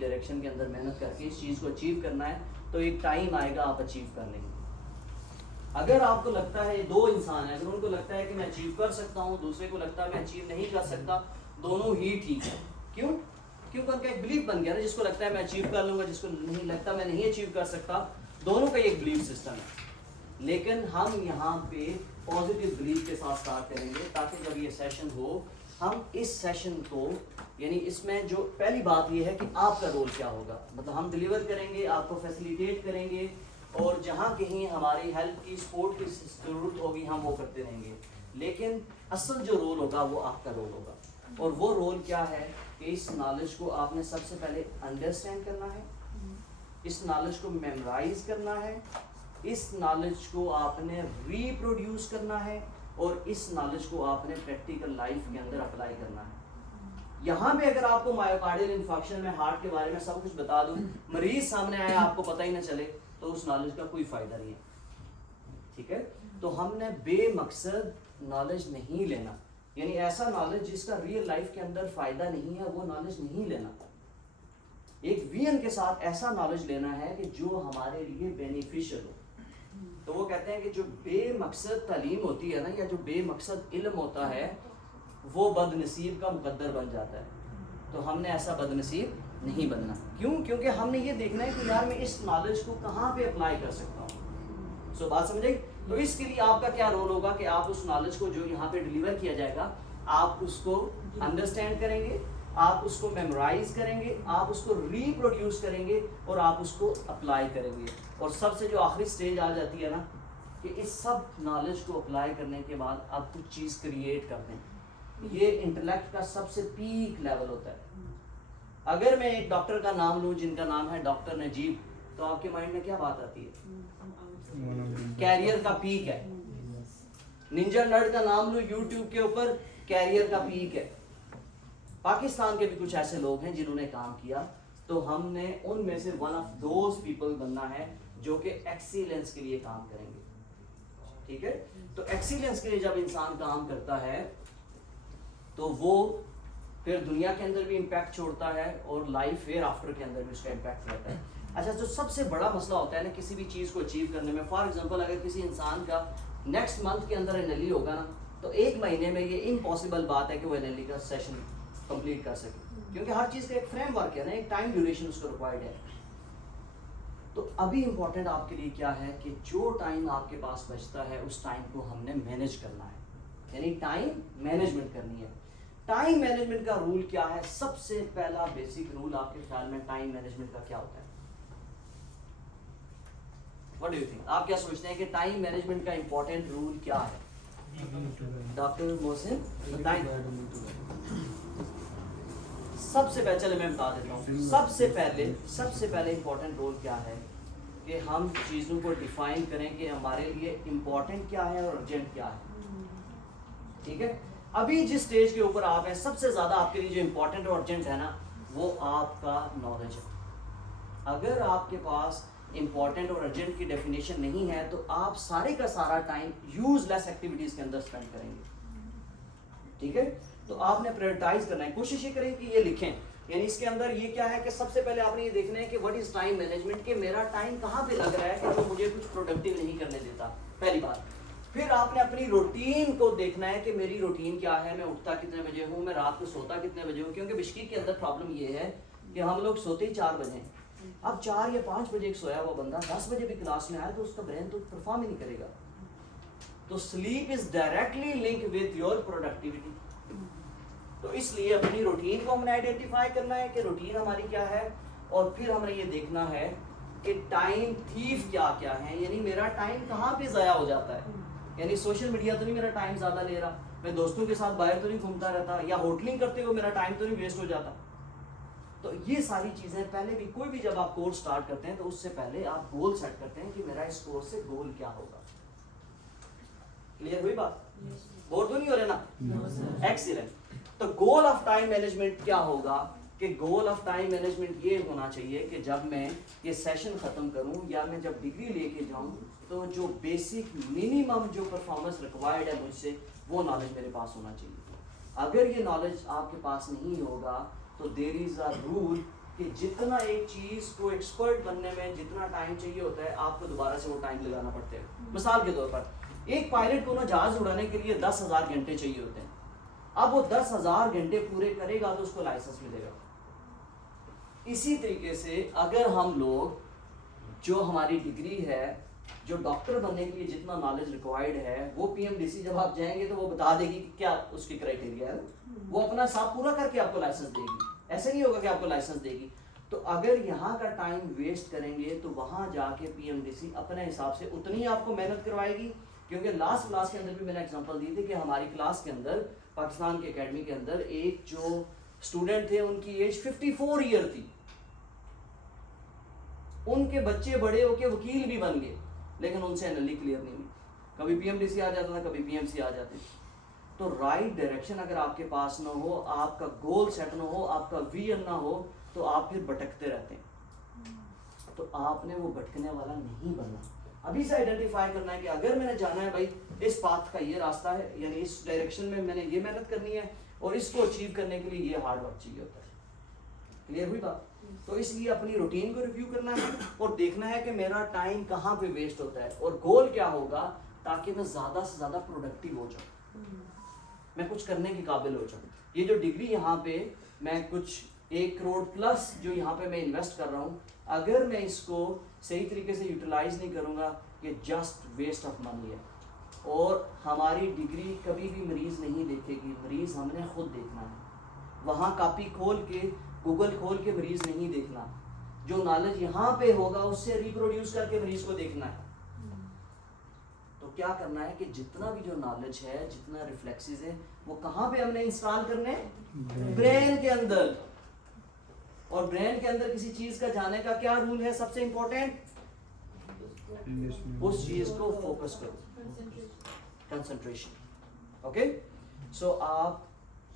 Direction के अंदर मेहनत करके इस चीज़ को अचीव करना है, तो एक टाइम आएगा आप अचीव कर लेंगे। अगर आपको लगता है, दो इंसान है, अगर उनको लगता है कि मैं अचीव कर सकता हूँ, दूसरे को लगता है मैं अचीव नहीं कर सकता, दोनों ही ठीक है। क्यों? क्योंकि उनका एक बिलीफ बन गया ना, जिसको लगता है मैं अचीव कर लूँगा, जिसको नहीं लगता मैं नहीं अचीव कर सकता, दोनों का एक बिलीफ सिस्टम है। लेकिन हम यहाँ पे पॉजिटिव बिलीफ के साथ स्टार्ट करेंगे, ताकि जब ये सेशन हो, हम इस सेशन को, यानी इसमें जो पहली बात ये है कि आपका रोल क्या होगा, मतलब हम डिलीवर करेंगे, आपको फैसिलिटेट करेंगे, और जहाँ कहीं हमारी हेल्प की, सपोर्ट की ज़रूरत होगी हम वो करते रहेंगे। लेकिन असल जो रोल होगा वो आपका रोल होगा, और वो रोल क्या है कि इस नॉलेज को आपने सबसे पहले अंडरस्टैंड करना है, इस नॉलेज को मेमोराइज करना है, इस नॉलेज को आपने रीप्रोड्यूस करना है, और इस नॉलेज को आपने प्रैक्टिकल लाइफ के अंदर अप्लाई करना है। यहाँ पे अगर आपको मायोकार्डियल इन्फेक्शन में हार्ट के बारे में सब कुछ बता दूं, मरीज सामने आए आपको पता ही ना चले, तो उस नॉलेज का कोई फायदा नहीं है। ठीक है, तो हमने बेमकसद नॉलेज नहीं लेना, यानी ऐसा नॉलेज जिसका रियल लाइफ के अंदर फायदा नहीं है, वो नॉलेज नहीं लेना। एक विजन के साथ ऐसा नॉलेज लेना है कि जो हमारे लिए बेनिफिशियल हो। तो वो कहते हैं कि जो बेमकसद तालीम होती है ना, या जो बेमकसद इल्म होता है, वो बदनसीब का मुकद्दर बन जाता है। तो हमने ऐसा बदनसीब नहीं बनना। क्यों? क्योंकि हमने ये देखना है कि यार मैं इस नॉलेज को कहाँ पे अप्लाई कर सकता हूँ। सो बात समझ गई? तो इसके लिए आपका क्या रोल होगा कि आप उस नॉलेज को जो यहाँ पे डिलीवर किया जाएगा, आप उसको अंडरस्टैंड करेंगे, आप उसको मेमोराइज करेंगे, आप उसको रीप्रोड्यूस करेंगे, और आप उसको अप्लाई करेंगे। और सबसे जो आखिरी स्टेज आ जाती है ना, कि इस सब नॉलेज को अप्लाई करने के बाद आप कुछ चीज़ क्रिएट करते हैं। ये इंटेलेक्ट का सबसे पीक लेवल होता है। अगर मैं एक डॉक्टर का नाम लूँ जिनका नाम है डॉक्टर नजीब, तो आपके माइंड में क्या बात आती है? कैरियर का पीक है। निंजा नर्ड का नाम लूँ यूट्यूब के ऊपर, कैरियर का पीक है। पाकिस्तान के भी कुछ ऐसे लोग हैं जिन्होंने काम किया, तो हमने उनमें से वन ऑफ दोज पीपल बनना है जो कि एक्सीलेंस के लिए काम करेंगे। ठीक है, तो एक्सीलेंस के लिए जब इंसान काम करता है तो वो फिर दुनिया के अंदर भी इम्पैक्ट छोड़ता है, और लाइफ फेयर आफ्टर के अंदर भी उसका इम्पैक्ट रहता है। अच्छा, जो सबसे बड़ा मसला होता है ना किसी भी चीज़ को अचीव करने में, फॉर एग्जांपल अगर किसी इंसान का नेक्स्ट मंथ के अंदर एनएलई होगा ना, तो एक महीने में ये इम्पॉसिबल बात है कि वो एनएलई का सेशन कंप्लीट कर सके, क्योंकि हर चीज़ का एक फ्रेमवर्क है ना, एक टाइम ड्यूरेशन उसको रिक्वायर्ड है। तो अभी इम्पोर्टेंट आपके लिए क्या है कि जो टाइम आपके पास बचता है उस टाइम को हमने मैनेज करना है, यानी टाइम मैनेजमेंट करनी है। टाइम मैनेजमेंट का रूल क्या है? सबसे पहला बेसिक रूल आपके ख्याल में टाइम मैनेजमेंट का क्या होता है? What do you think? आप क्या सोचते हैं कि टाइम मैनेजमेंट का इंपॉर्टेंट रूल क्या है? डॉक्टर मोहसिन बताएं। सबसे पहले, चले मैं बता देता हूँ, सबसे पहले इंपॉर्टेंट रोल क्या है कि हम चीज़ों को डिफाइन करें कि हमारे लिए इम्पोर्टेंट क्या है और अर्जेंट क्या है। ठीक है, अभी जिस स्टेज के ऊपर आप हैं, सबसे ज़्यादा आपके लिए जो इम्पोर्टेंट और अर्जेंट है ना, वो आपका नॉलेज है। अगर आपके पास इम्पोर्टेंट और अर्जेंट की डेफिनेशन नहीं है, तो आप सारे का सारा टाइम यूजलेस एक्टिविटीज़ के अंदर स्पेंड करेंगे। ठीक है, तो आपने प्रायोरिटाइज करना है। कोशिश ये करें कि ये लिखें, यानी इसके अंदर ये क्या है कि सबसे पहले आपने ये देखना है कि व्हाट इज टाइम मैनेजमेंट, कि मेरा टाइम कहाँ पे लग रहा है कि वो मुझे कुछ प्रोडक्टिव नहीं करने देता, पहली बात। फिर आपने अपनी रूटीन को देखना है कि मेरी रूटीन क्या है, मैं उठता कितने बजे हूँ, मैं रात को सोता कितने बजे हूँ, क्योंकि बिश्किट के अंदर प्रॉब्लम ये है कि हम लोग सोते ही 4 बजे हैं। अब 4 या 5 बजे एक सोया हुआ बंदा 10 बजे भी क्लास में आया तो उसका ब्रेन तो परफॉर्म ही नहीं करेगा। तो sleep is directly link with your productivity. तो इसलिए अपनी रूटीन को हमने आइडेंटिफाई करना है कि रूटीन हमारी क्या है, और फिर हमने ये देखना है कि टाइम थीफ क्या क्या है, यानी मेरा टाइम कहाँ पे ज़ाया हो जाता है। यानी सोशल मीडिया तो नहीं मेरा टाइम ज़्यादा ले रहा, मैं दोस्तों के साथ बाहर तो नहीं घूमता रहता, या होटलिंग करते हुए मेरा टाइम तो नहीं वेस्ट हो जाता। तो ये सारी चीज़ें पहले भी, कोई भी जब आप कोर्स स्टार्ट करते हैं तो उससे पहले आप गोल सेट करते हैं कि मेरा इस कोर्स से गोल क्या होगा। क्लियर हुई बात? बोर तो नहीं हो रहे ना? एक्सीलेंट। तो गोल ऑफ टाइम मैनेजमेंट क्या होगा कि गोल ऑफ टाइम मैनेजमेंट ये होना चाहिए कि जब मैं ये सेशन ख़त्म करूं या मैं जब डिग्री लेके जाऊं, तो जो बेसिक मिनिमम जो परफॉर्मेंस रिक्वायर्ड है मुझसे, वो नॉलेज मेरे पास होना चाहिए। अगर ये नॉलेज आपके पास नहीं होगा तो देयर इज़ अ रूल कि जितना एक चीज को एक्सपर्ट बनने में जितना टाइम चाहिए होता है, आपको दोबारा से वो टाइम लगाना पड़ता है। मिसाल के तौर पर एक पायलट को ना जहाज उड़ाने के लिए 10,000 घंटे चाहिए होते हैं। अब वो 10,000 घंटे पूरे करेगा तो उसको लाइसेंस मिलेगा। इसी तरीके से अगर हम लोग जो हमारी डिग्री है, जो डॉक्टर बनने के लिए जितना नॉलेज रिक्वायर्ड है, वो पीएमडीसी जब आप जाएंगे तो वो बता देगी कि क्या उसकी क्राइटेरिया है, वो अपना हिसाब पूरा करके आपको लाइसेंस देगी। ऐसे नहीं होगा कि आपको लाइसेंस देगी। तो अगर यहाँ का टाइम वेस्ट करेंगे तो वहां जाके पीएमडीसी अपने हिसाब से उतनी ही आपको मेहनत करवाएगी। क्योंकि लास्ट क्लास के अंदर भी मैंने एग्जांपल दी थी कि हमारी क्लास के अंदर पाकिस्तान की एकेडमी के अंदर एक जो स्टूडेंट थे उनकी एज 54 ईयर थी, उनके बच्चे बड़े होके वकील भी बन गए, लेकिन उनसे एनएलई क्लियर नहीं हुई। कभी पीएमडीसी आ जाता था, कभी पीएमसी आ जाते। तो राइट डायरेक्शन अगर आपके पास ना हो, आपका गोल सेट ना हो, आपका विजन ना हो, तो आप फिर भटकते रहते हैं। तो आपने वो भटकने वाला नहीं बनना। अभी से आइडेंटिफाई करना है कि अगर मैंने जाना है भाई इस पाथ का ये रास्ता है, यानी इस डायरेक्शन में मैंने ये मेहनत करनी है और इसको अचीव करने के लिए ये हार्ड वर्क चाहिए होता है। क्लियर हुई बात? तो इसलिए अपनी रूटीन को रिव्यू करना है और देखना है कि मेरा टाइम कहाँ पे वेस्ट होता है और गोल क्या होगा, ताकि मैं ज़्यादा से ज़्यादा प्रोडक्टिव हो जाऊँ, मैं कुछ करने के काबिल हो जाऊँ। ये जो डिग्री यहाँ पे मैं कुछ 1 करोड़ प्लस जो यहाँ पे मैं इन्वेस्ट कर रहा हूँ, अगर मैं इसको सही तरीके से यूटिलाइज नहीं करूँगा, ये जस्ट वेस्ट ऑफ मनी है। और हमारी डिग्री कभी भी मरीज़ नहीं देखेगी, मरीज़ हमने खुद देखना है। वहाँ कॉपी खोल के, गूगल खोल के मरीज़ नहीं देखना। जो नॉलेज यहाँ पे होगा उससे रिप्रोड्यूस करके मरीज़ को देखना है। तो क्या करना है कि जितना भी जो नॉलेज है, जितना रिफ्लेक्सेस है, वो कहाँ पे हमने इंस्टॉल करने? ब्रेन के अंदर। और ब्रेन के अंदर किसी चीज का जाने का क्या रूल है? सबसे इंपॉर्टेंट, उस चीज को फोकस करो, कंसंट्रेशन। ओके, सो आप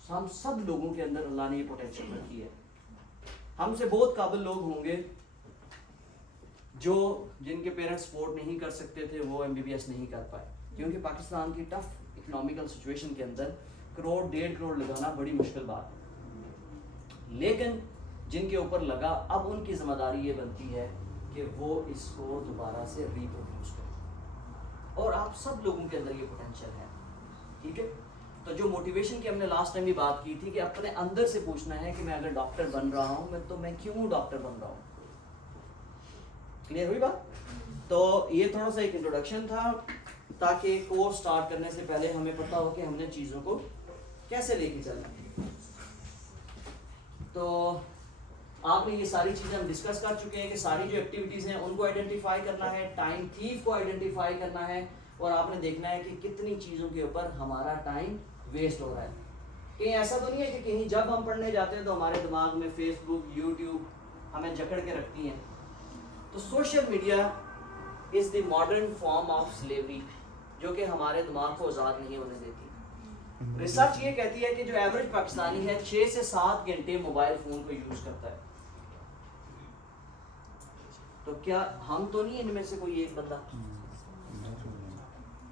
हम सब लोगों के अंदर अल्लाह ने ये पोटेंशियल रखी है। हमसे बहुत काबिल लोग होंगे जो जिनके पेरेंट्स सपोर्ट नहीं कर सकते थे, वो एमबीबीएस नहीं कर पाए, क्योंकि पाकिस्तान की टफ इकोनॉमिकल सिचुएशन के अंदर 1 करोड़ 1.5 करोड़ लगाना बड़ी मुश्किल बात है। लेकिन जिनके ऊपर लगा, अब उनकी जिम्मेदारी ये बनती है कि वो इसको दोबारा से रिप्रोड्यूस करें। और आप सब लोगों के अंदर ये पोटेंशियल है, ठीक है। तो जो मोटिवेशन की हमने लास्ट टाइम भी बात की थी कि अपने अंदर से पूछना है कि मैं अगर डॉक्टर बन रहा हूँ तो मैं क्यों डॉक्टर बन रहा हूँ। क्लियर हुई बात? तो ये थोड़ा सा एक इंट्रोडक्शन था, ताकि कोर्स स्टार्ट करने से पहले हमें पता हो कि हमने चीज़ों को कैसे लेके चलना है। तो आपने ये सारी चीज़ें हम डिस्कस कर चुके हैं कि सारी जो एक्टिविटीज़ हैं उनको आइडेंटिफाई करना है, टाइम थीफ को आइडेंटिफाई करना है, और आपने देखना है कि कितनी चीज़ों के ऊपर हमारा टाइम वेस्ट हो रहा है। कहीं ऐसा तो नहीं है कि कहीं जब हम पढ़ने जाते हैं तो हमारे दिमाग में फेसबुक, यूट्यूब हमें जकड़ के रखती हैं। तो social media is the modern form of slavery, जो कि हमारे दिमाग को आज़ाद नहीं होने देती। रिसर्च ये कहती है कि जो एवरेज पाकिस्तानी है 6 से 7 घंटे मोबाइल फ़ोन को यूज़ करता है। तो क्या हम तो नहीं इनमें से कोई एक बंदा?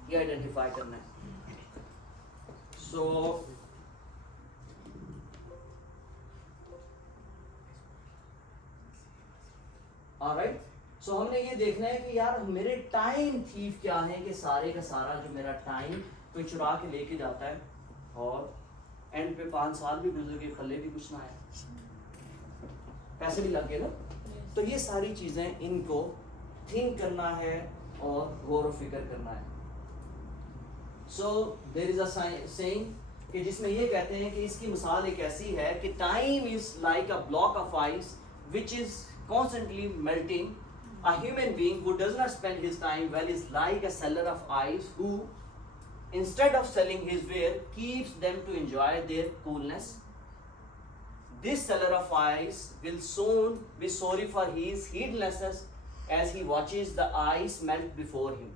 ये आइडेंटिफाई करना है। सो ऑलराइट, सो हमने ये देखना है कि यार मेरे टाइम थीफ क्या है, कि सारे का सारा जो मेरा टाइम कोई चुरा के लेके जाता है और एंड पे 5 साल भी गुजर गए, पल्ले भी कुछ ना आया, पैसे भी लग गए ना। तो ये सारी चीज़ें इनको थिंक करना है और गौर व फिक्र करना है। So there is a saying कि जिसमें ये कहते हैं कि इसकी मिसाल एक ऐसी है कि time is like a block of ice which is constantly melting. A human being who does not spend his time well is like a seller of ice who, instead of selling his ware, keeps them to enjoy their coolness. This seller of ice will soon be sorry for his heedlessness as he watches the ice melt before him.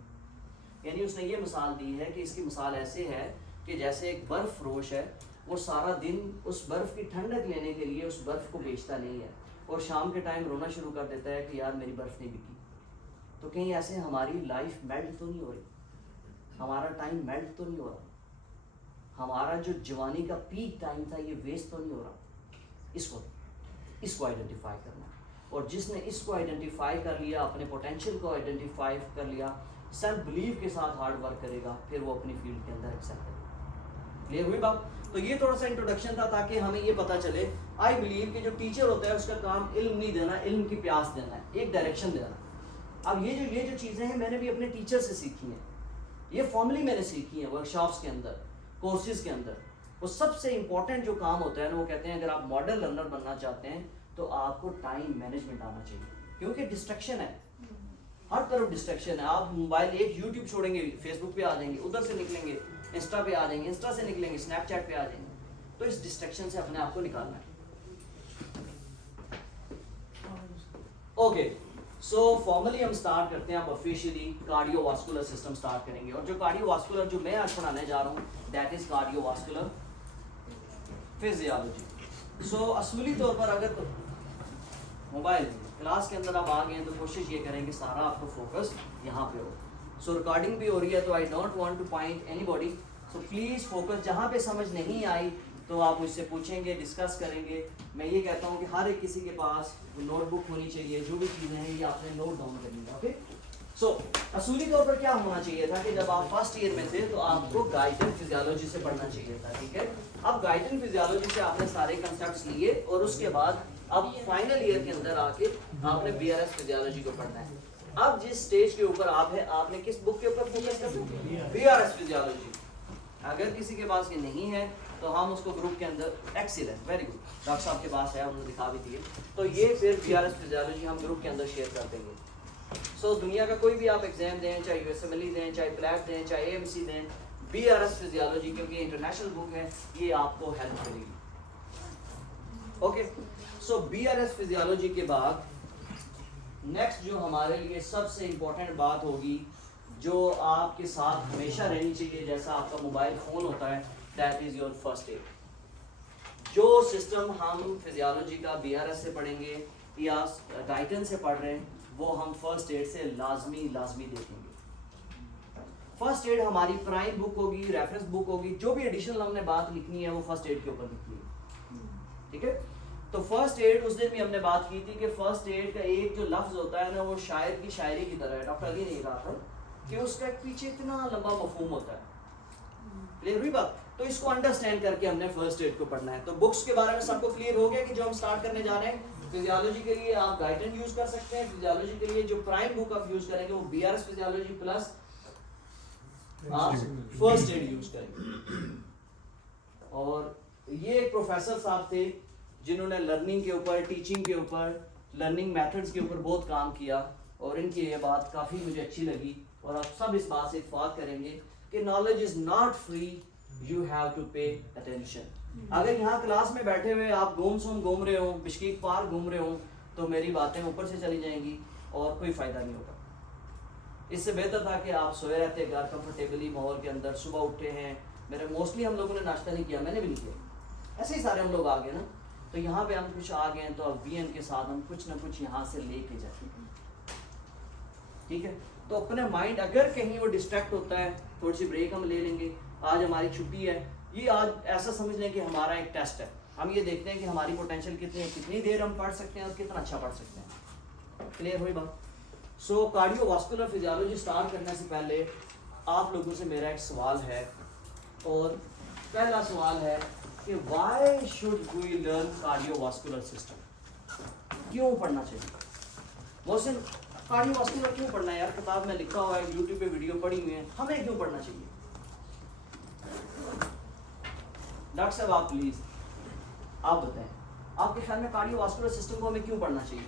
यानी उसने ये मिसाल दी है कि इसकी मिसाल ऐसे है कि जैसे एक बर्फ फरोश है, वो सारा दिन उस बर्फ की ठंडक लेने के लिए उस बर्फ को बेचता नहीं है, और शाम के टाइम रोना शुरू कर देता है कि यार मेरी बर्फ नहीं बिकी। तो कहीं ऐसे हमारी लाइफ मेल्ट तो नहीं हो रही, हमारा टाइम मेल्ट तो नहीं हो रहा, हमारा जो जवानी का पीक टाइम था ये वेस्ट तो नहीं हो रहा। इसको इसको आइडेंटिफाई करना है। और जिसने इसको आइडेंटिफाई कर लिया, अपने पोटेंशियल को आइडेंटिफाई कर लिया, सेल्फ बिलीव के साथ हार्ड वर्क करेगा, फिर वो अपनी फील्ड के अंदर एक्सेल करेगा। क्लियर हुई बात? तो ये थोड़ा सा इंट्रोडक्शन था ताकि हमें ये पता चले, आई बिलीव कि जो टीचर होता है उसका काम इल्म नहीं देना, इल्म की प्यास देना है, एक डायरेक्शन देना। अब ये जो चीज़ें हैं मैंने भी अपने टीचर से सीखी हैं, ये फॉर्मली मैंने सीखी हैं वर्कशॉप्स के अंदर, कोर्सेज के अंदर। वो सबसे इंपॉर्टेंट जो काम होता है ना, वो कहते हैं अगर आप मॉडल लर्नर बनना चाहते हैं तो आपको टाइम मैनेजमेंट आना चाहिए, क्योंकि डिस्ट्रैक्शन है, हर तरफ डिस्ट्रैक्शन है। आप मोबाइल एक यूट्यूब छोड़ेंगे, फेसबुक पे आ जाएंगे, उधर से निकलेंगे इंस्टा पे आ जाएंगे, इंस्टा से निकलेंगे स्नैपचैट पे आ जाएंगे। तो इस डिस्ट्रैक्शन से अपने आप को निकालना है। ओके, सो फॉर्मली हम स्टार्ट करते हैं। अब ऑफिशियली कार्डियोवास्कुलर सिस्टम स्टार्ट करेंगे। और जो कार्डियोवास्कुलर जो मैं आज पढ़ाने जा रहा हूँ दैट इज कार्डियोवास्कुलर फिजियोलॉजी। सो असूली तौर पर अगर मोबाइल क्लास के अंदर आप आ गए तो कोशिश ये करें कि सारा आपको फोकस यहाँ पे हो। सो रिकॉर्डिंग भी हो रही है, तो I don't want two point anybody, so please focus. जहाँ पे समझ नहीं आई तो आप मुझसे पूछेंगे, डिस्कस करेंगे। मैं ये कहता हूँ कि हर एक किसी के पास नोटबुक होनी चाहिए, जो भी चीज़ें हैं ये आपने नोट डाउन करनी है। ओके, सो असूली तौर पर क्या होना चाहिए था कि जब आप फर्स्ट ईयर में थे तो आपको गाइडेंस फिजियोलॉजी से पढ़ना चाहिए था, ठीक है। अब गाइडेंस फिजियोलॉजी से आपने सारे कंसेप्ट्स लिए और उसके बाद अब फाइनल ईयर के अंदर आके आपने बीआरएस फिजियोलॉजी को पढ़ना है। अब जिस स्टेज के ऊपर आप है, आपने किस बुक के ऊपर फोकस करना है? BRS physiology. अगर किसी के पास ये नहीं है तो हम उसको ग्रुप के अंदर एक्सीलेंट, वेरी गुड, डॉक्टर साहब के पास है, उन्होंने दिखा भी दी है, तो ये फिर बीआरएस फिजियोलॉजी हम ग्रुप के अंदर शेयर कर देंगे। सो दुनिया का कोई भी आप एग्जाम दें, चाहे यूएसएमएलई दें, चाहे प्लैट दें, चाहे एएमसी दें, बीआरएस फिजियोलॉजी क्योंकि इंटरनेशनल बुक है, ये आपको हेल्प करेगी। ओके, सो बीआरएस फिजियोलॉजी के बाद नेक्स्ट जो हमारे लिए सबसे इंपॉर्टेंट बात होगी, जो आपके साथ हमेशा रहनी चाहिए, जैसा आपका मोबाइल फोन होता है, that is your first aid. जो सिस्टम हम फिजियोलॉजी का बीआरएस से पढ़ेंगे या गाइडेंस से पढ़ रहे हैं, वो हम फर्स्ट एड से लाजमी देखेंगे। फर्स्ट एड हमारी प्राइम बुक होगी, रेफरेंस बुक होगी, जो भी एडिशनल हमने बात लिखनी है वो फर्स्ट एड के ऊपर लिखनी है, ठीक है। तो फर्स्ट एड उस दिन भी हमने बात की थी कि फर्स्ट एड का एक जो लफ्ज होता है ना, वो शायर की शायरी की तरह है। डॉक्टर अली ने कहा था कि उसका पीछे इतना लंबा मफहूम होता है। क्लियर हुई बात? तो इसको अंडरस्टैंड करके हमने फर्स्ट एड को पढ़ना है। तो बुक्स के बारे में सबको क्लियर हो गया कि जो हम स्टार्ट करने जा रहे हैं, फिजियोलॉजी के लिए आप गाइडेंस यूज कर सकते हैं, फिजियोलॉजी के लिए जो प्राइम बुक आप यूज करेंगे वो बीआरएस फिजियोलॉजी प्लस आप फर्स्ट एड यूज करेंगे। और ये एक प्रोफेसर साहब थे जिन्होंने लर्निंग के ऊपर, टीचिंग के ऊपर, लर्निंग मेथड्स के ऊपर बहुत काम किया, और इनकी ये बात काफ़ी मुझे अच्छी लगी। और आप सब इस बात से इत्तेफाक करेंगे कि knowledge is not free, you have to pay attention. अगर यहाँ क्लास में बैठे हुए आप घूम रहे हो, बिश्कीक पार्क घूम रहे हो, तो मेरी बातें ऊपर से चली जाएंगी और कोई फ़ायदा नहीं होगा। इससे बेहतर था कि आप सोए रहते घर कंफर्टेबली माहौल के अंदर, सुबह उठे हैं, मेरे मोस्टली हम लोगों ने नाश्ता नहीं किया, मैंने भी नहीं किया, ऐसे ही सारे हम लोग आ गए ना, तो यहाँ पे हम कुछ आ गए तो अब वीएन के साथ हम कुछ ना कुछ यहाँ से लेके जाते, ठीक है। तो अपने माइंड अगर कहीं वो डिस्ट्रैक्ट होता है, थोड़ी सी ब्रेक हम ले लेंगे। आज हमारी छुट्टी है, ये आज ऐसा समझ लें कि हमारा एक टेस्ट है, हम ये देखते हैं कि हमारी पोटेंशियल कितनी है, कितनी देर हम पढ़ सकते हैं और कितना अच्छा पढ़ सकते हैं। क्लियर हुई बात? सो कार्डियोवास्कुलर फिजियोलॉजी स्टार्ट करने से पहले आप लोगों से मेरा एक सवाल है, और पहला सवाल है कि why should we learn cardiovascular system? क्यों पढ़ना चाहिए? मोहसिन, कार्डियोवास्कुलर क्यों पढ़ना है यार? किताब में लिखा हुआ है, यूट्यूब पे वीडियो पड़ी हुई है, हमें क्यों पढ़ना चाहिए? डॉक्टर साहब आप प्लीज आप बताएं, आपके ख्याल में कार्डियोवास्कुलर सिस्टम को हमें क्यों पढ़ना चाहिए?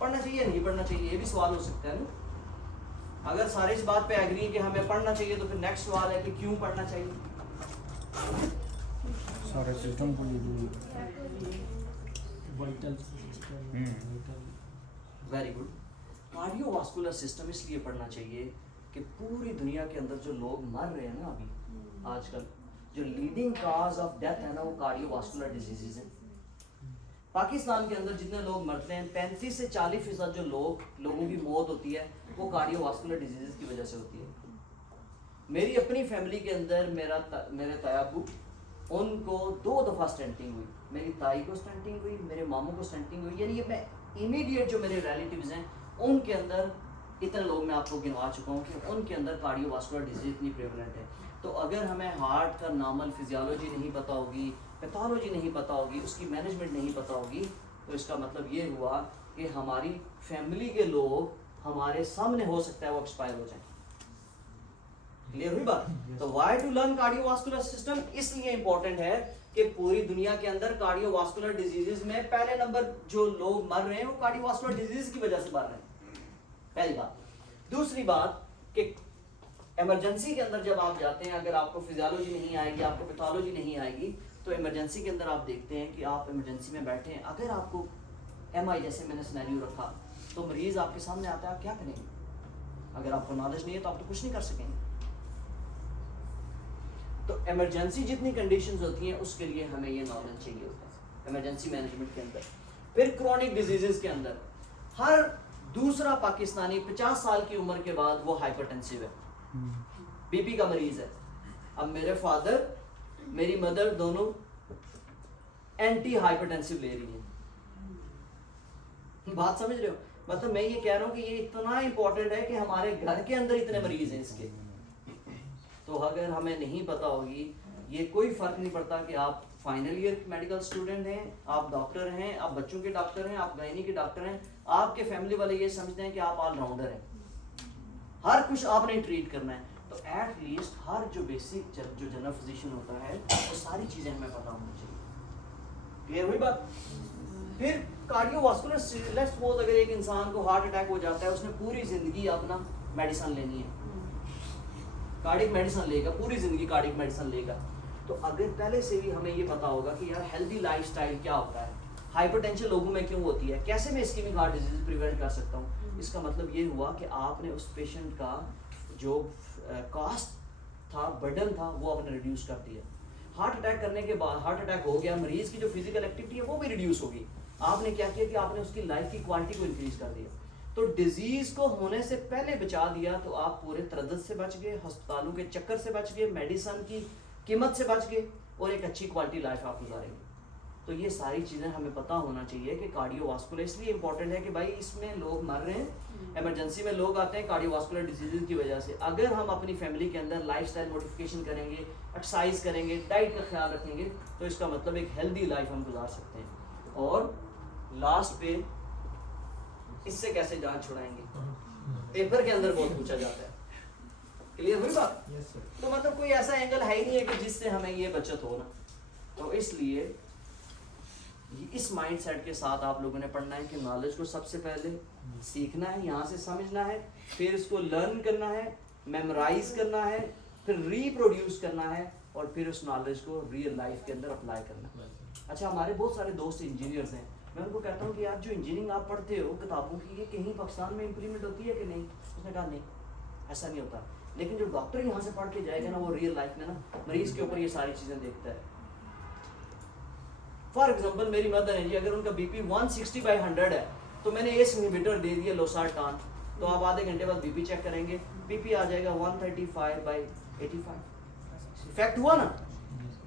पढ़ना चाहिए नहीं पढ़ना चाहिए, ये भी सवाल हो सकता है ना। अगर सारे इस बात पे एग्री हैं कि हमें पढ़ना चाहिए, तो फिर नेक्स्ट सवाल है कि क्यों पढ़ना चाहिए? सारे सिस्टम को वेरी गुड। कार्डियोवास्कुलर सिस्टम इसलिए पढ़ना चाहिए कि पूरी दुनिया के अंदर जो लोग मर रहे हैं ना अभी आजकल, जो लीडिंग काज ऑफ डेथ है ना, वो कार्डियोवास्कुलर डिजीजेज हैं। पाकिस्तान के अंदर जितने लोग मरते हैं 35 से 40% जो लोगों की मौत होती है वो कार्डियोवास्कुलर डिजीजेज की वजह से होती है। मेरी अपनी फैमिली के अंदर मेरे तायाबू उनको 2 दफ़ा स्टेंटिंग हुई, मेरी ताई को स्टेंटिंग हुई, मेरे मामू को स्टेंटिंग हुई, यानी ये मैं इमीडिएट जो मेरे रिलेटिव्स हैं उनके अंदर इतने लोग मैं आपको गिनवा चुका हूँ कि उनके अंदर कार्डियोवास्कुलर डिजीज इतनी प्रेवलेंट है। तो अगर हमें हार्ट का नॉर्मल फिजियोलॉजी नहीं पता होगी, पैथोलॉजी नहीं पता होगी, उसकी मैनेजमेंट नहीं पता होगी, तो इसका मतलब ये हुआ कि हमारी फैमिली के लोग हमारे सामने हो सकता है वो एक्सपायर हो जाए। क्लियर हुई बात? तो why to learn cardiovascular system इसलिए इंपॉर्टेंट है कि पूरी दुनिया के अंदर कार्डियोवास्कुलर डिजीजेस में पहले नंबर जो लोग मर रहे हैं वो कार्डियोवास्कुलर डिजीज की वजह से मर रहे हैं, पहली बात। दूसरी बात कि इमरजेंसी के अंदर जब आप जाते हैं, अगर आपको फिजियोलॉजी नहीं आएगी, आपको पैथोलॉजी नहीं आएगी, तो इमरजेंसी के अंदर आप देखते हैं कि आप इमरजेंसी में बैठे हैं, अगर आपको MI जैसे मैंने सिनेरियो रखा तो मरीज आपके सामने आता है, आप क्या करेंगे? अगर आपको नॉलेज नहीं है तो आप तो कुछ नहीं कर सकेंगे। तो इमरजेंसी जितनी कंडीशंस होती हैं उसके लिए हमें ये नॉलेज चाहिए होता है इमरजेंसी मैनेजमेंट के अंदर। फिर क्रोनिक डिजीजेस के अंदर हर दूसरा पाकिस्तानी 50 साल की उम्र के बाद वो हाइपरटेंसिव है, BP का मरीज है। अब मेरे फादर मेरी मदर दोनों एंटी हाइपरटेंसिव ले रही है, बात समझ रहे हो? मतलब मैं ये कह रहा हूँ कि ये इतना इंपॉर्टेंट है कि हमारे घर के अंदर इतने मरीज हैं इसके। तो अगर हमें नहीं पता होगी, ये कोई फर्क नहीं पड़ता कि आप फाइनल ईयर मेडिकल स्टूडेंट हैं, आप डॉक्टर हैं, आप बच्चों के डॉक्टर हैं, आप गायनी के डॉक्टर हैं, आपके फैमिली वाले ये समझते हैं कि आप ऑलराउंडर हैं, हर कुछ आपने ट्रीट करना है। तो एट लीस्ट हर जो बेसिक जो जनरल फिजिशियन होता है वो सारी चीजें हमें पता होनी चाहिए। क्लियर हुई बात? फिर कार्डियोवास्कुलर, लेट्स सपोज अगर एक इंसान को हार्ट अटैक हो जाता है, उसने पूरी जिंदगी अपना मेडिसिन लेनी है, कार्डिक मेडिसिन लेगा, पूरी जिंदगी कार्डिक मेडिसिन लेगा। तो अगर पहले से भी हमें ये पता होगा कि यार हेल्दी लाइफस्टाइल क्या होता है, हाइपरटेंशन लोगों में क्यों होती है, कैसे मैं इस्कीमिक हार्ट डिजीज प्रिवेंट कर सकता हूँ, इसका मतलब ये हुआ कि आपने उस पेशेंट का जो कॉस्ट था, बर्डन था, वो आपने रिड्यूस कर दिया। हार्ट अटैक करने के बाद हार्ट अटैक हो गया, मरीज की जो फिजिकल एक्टिविटी है वो भी रिड्यूस होगी। आपने क्या किया कि आपने उसकी लाइफ की क्वालिटी को इंक्रीज कर दिया। तो डिजीज को होने से पहले बचा दिया तो आप पूरे तरद्दुद से बच गए, अस्पतालों के चक्कर से बच गए, मेडिसिन की कीमत से बच गए और एक अच्छी क्वालिटी लाइफ आप गुजारेंगे। तो ये सारी चीज़ें हमें पता होना चाहिए कि कार्डियोवास्कुलर इसलिए इंपॉर्टेंट है कि भाई इसमें लोग मर रहे हैं, इमरजेंसी में लोग आते हैं कार्डियोवास्कुलर डिजीज की वजह से। अगर हम अपनी फैमिली के अंदर लाइफस्टाइल मॉडिफिकेशन करेंगे, एक्सरसाइज करेंगे, डाइट का ख्याल रखेंगे, तो इसका मतलब एक हेल्दी लाइफ हम गुजार सकते हैं। और लास्ट पे इससे कैसे जान छुड़ाएंगे, पेपर के अंदर बहुत पूछा जाता है। क्लियर हुई बात? तो मतलब कोई ऐसा एंगल है ही नहीं है कि जिससे हमें ये बचत हो ना। तो इसलिए इस माइंडसेट के साथ आप लोगों ने पढ़ना है कि नॉलेज को सबसे पहले सीखना है, यहाँ से समझना है, फिर इसको लर्न करना है, मेमोराइज करना है, फिर रिप्रोड्यूस करना है और फिर उस नॉलेज को रियल लाइफ के अंदर अप्लाई करना है। अच्छा, हमारे बहुत सारे दोस्त इंजीनियर्स हैं, मैं उनको कहता हूँ कि यार जो इंजीनियरिंग आप पढ़ते हो किताबों की, ये कहीं पाकिस्तान में इम्प्लीमेंट होती है कि नहीं? उसने कहा नहीं, ऐसा नहीं होता। लेकिन जो डॉक्टर यहाँ से पढ़ के जाएगा ना, वो रियल लाइफ में ना मरीज के ऊपर ये सारी चीज़ें देखता है। फॉर एग्जाम्पल मेरी मदर है जी, अगर उनका BP 160/100 है तो मैंने एस इनहिबिटर दे दिया लोसार्टान, तो आप आधे घंटे बाद BP चेक करेंगे, BP आ जाएगा 135/85। इफेक्ट हुआ ना?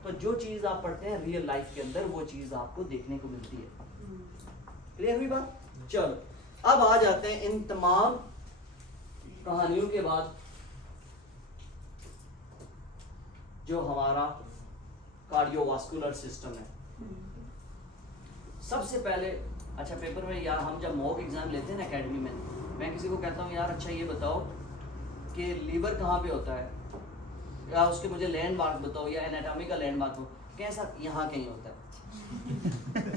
तो जो चीज़ आप पढ़ते हैं रियल लाइफ के अंदर वो चीज़ आपको देखने को मिलती है। क्लियर हुई बात? चलो अब आ जाते हैं इन तमाम कहानियों के बाद जो हमारा कार्डियोवास्कुलर सिस्टम है। सबसे पहले अच्छा, पेपर में यार हम जब मॉक एग्जाम लेते हैं ना एकेडमी में, मैं किसी को कहता हूँ यार अच्छा ये बताओ कि लीवर कहाँ पे होता है, या उसके मुझे लैंडमार्क बताओ या एनाटॉमी का लैंडमार्क हो, कैसा यहाँ कहीं होता है।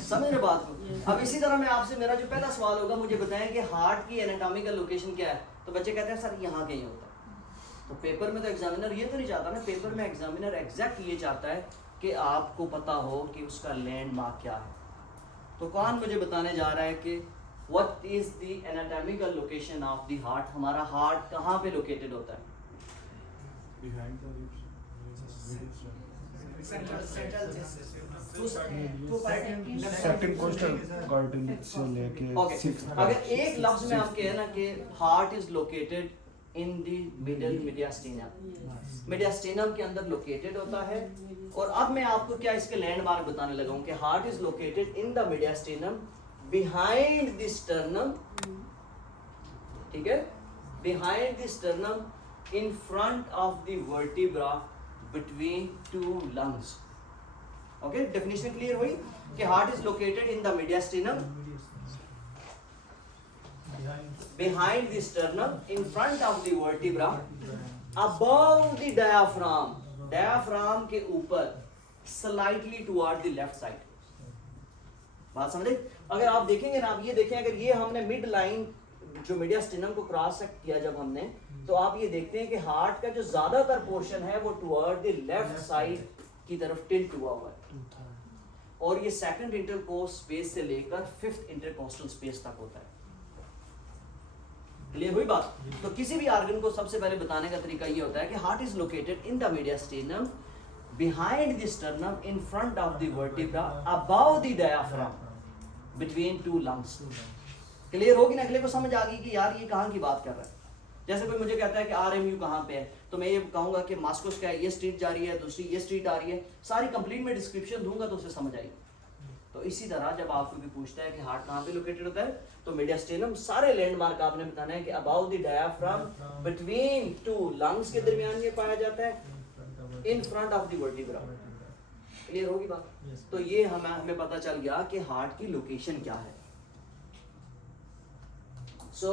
समझ रहे बात को? अब इसी तरह मैं आपसे, मेरा जो पहला सवाल होगा, मुझे बताएं कि हार्ट की एनाटॉमिकल लोकेशन क्या है, तो बच्चे कहते हैं सर यहाँ कहीं होता है। तो पेपर में तो एग्जामिनर ये तो नहीं चाहता ना, पेपर में एग्जामिनर एग्जैक्ट ये चाहता है कि आपको पता हो कि उसका लैंडमार्क क्या है। तो कौन मुझे बताने जा रहा है कि what is the anatomical location of the heart, हमारा हार्ट कहाँ पे लोकेटेड होता है? सेकंड कोस्टल कार्टिलेज से लेके अगर एक लफ्ज में हम कहें ना कि heart is located in the middle mediastinum, mediastinum के अंदर लोकेटेड होता है। और अब मैं आपको क्या इसके लैंडमार्क बताने लगा हूं कि heart is located in the mediastinum behind the sternum, ठीक है, behind the sternum in front of the vertebra between two lungs. Okay, definition clear हुई कि heart is located in the mediastinum behind the sternum in front of the vertebra above the diaphragm, diaphragm के ऊपर slightly toward the left side। बात समझे? अगर आप देखेंगे ना, आप ये देखें, अगर ये हमने मिड लाइन जो मीडियास्टिनम को क्रॉस किया जब हमने, तो आप ये देखते हैं कि हार्ट का जो ज्यादातर पोर्शन है वो टुवर्ड द लेफ्ट साइड की तरफ टिल्ट हुआ हुआ है, और ये सेकंड इंटरकोस्ट स्पेस से लेकर फिफ्थ इंटरकोस्टल स्पेस तक होता है। क्लियर हुई बात? तो किसी भी ऑर्गन को सबसे पहले बताने का तरीका ये होता है कि heart is located in the mediastinum behind the sternum in front of the vertebra above the diaphragm between two lungs. Clear होगी ना? अगले को समझ आ गई कि यार ये कहाँ की बात कर रहा है। जैसे कोई मुझे कहता है कि आरएमयू कहाँ पे है, तो मैं ये कहूंगा कि मास्को से क्या है, ये स्ट्रीट जा रही है, दूसरी ये स्ट्रीट आ रही है, सारी कंप्लीट में डिस्क्रिप्शन दूंगा तो उसे समझ आएगी। तो इसी तरह जब आपको भी पूछता है कि हार्ट कहाँ पे लोकेटेड होता है, तो मीडियास्टिनम सारे लैंडमार्क आपने बताना है कि about the diaphragm between two lungs के दरमियान ये पाया जाता है, in front of the vertebra. Clear होगी बात? तो ये हमें पता चल गया कि हार्ट की लोकेशन क्या है। सो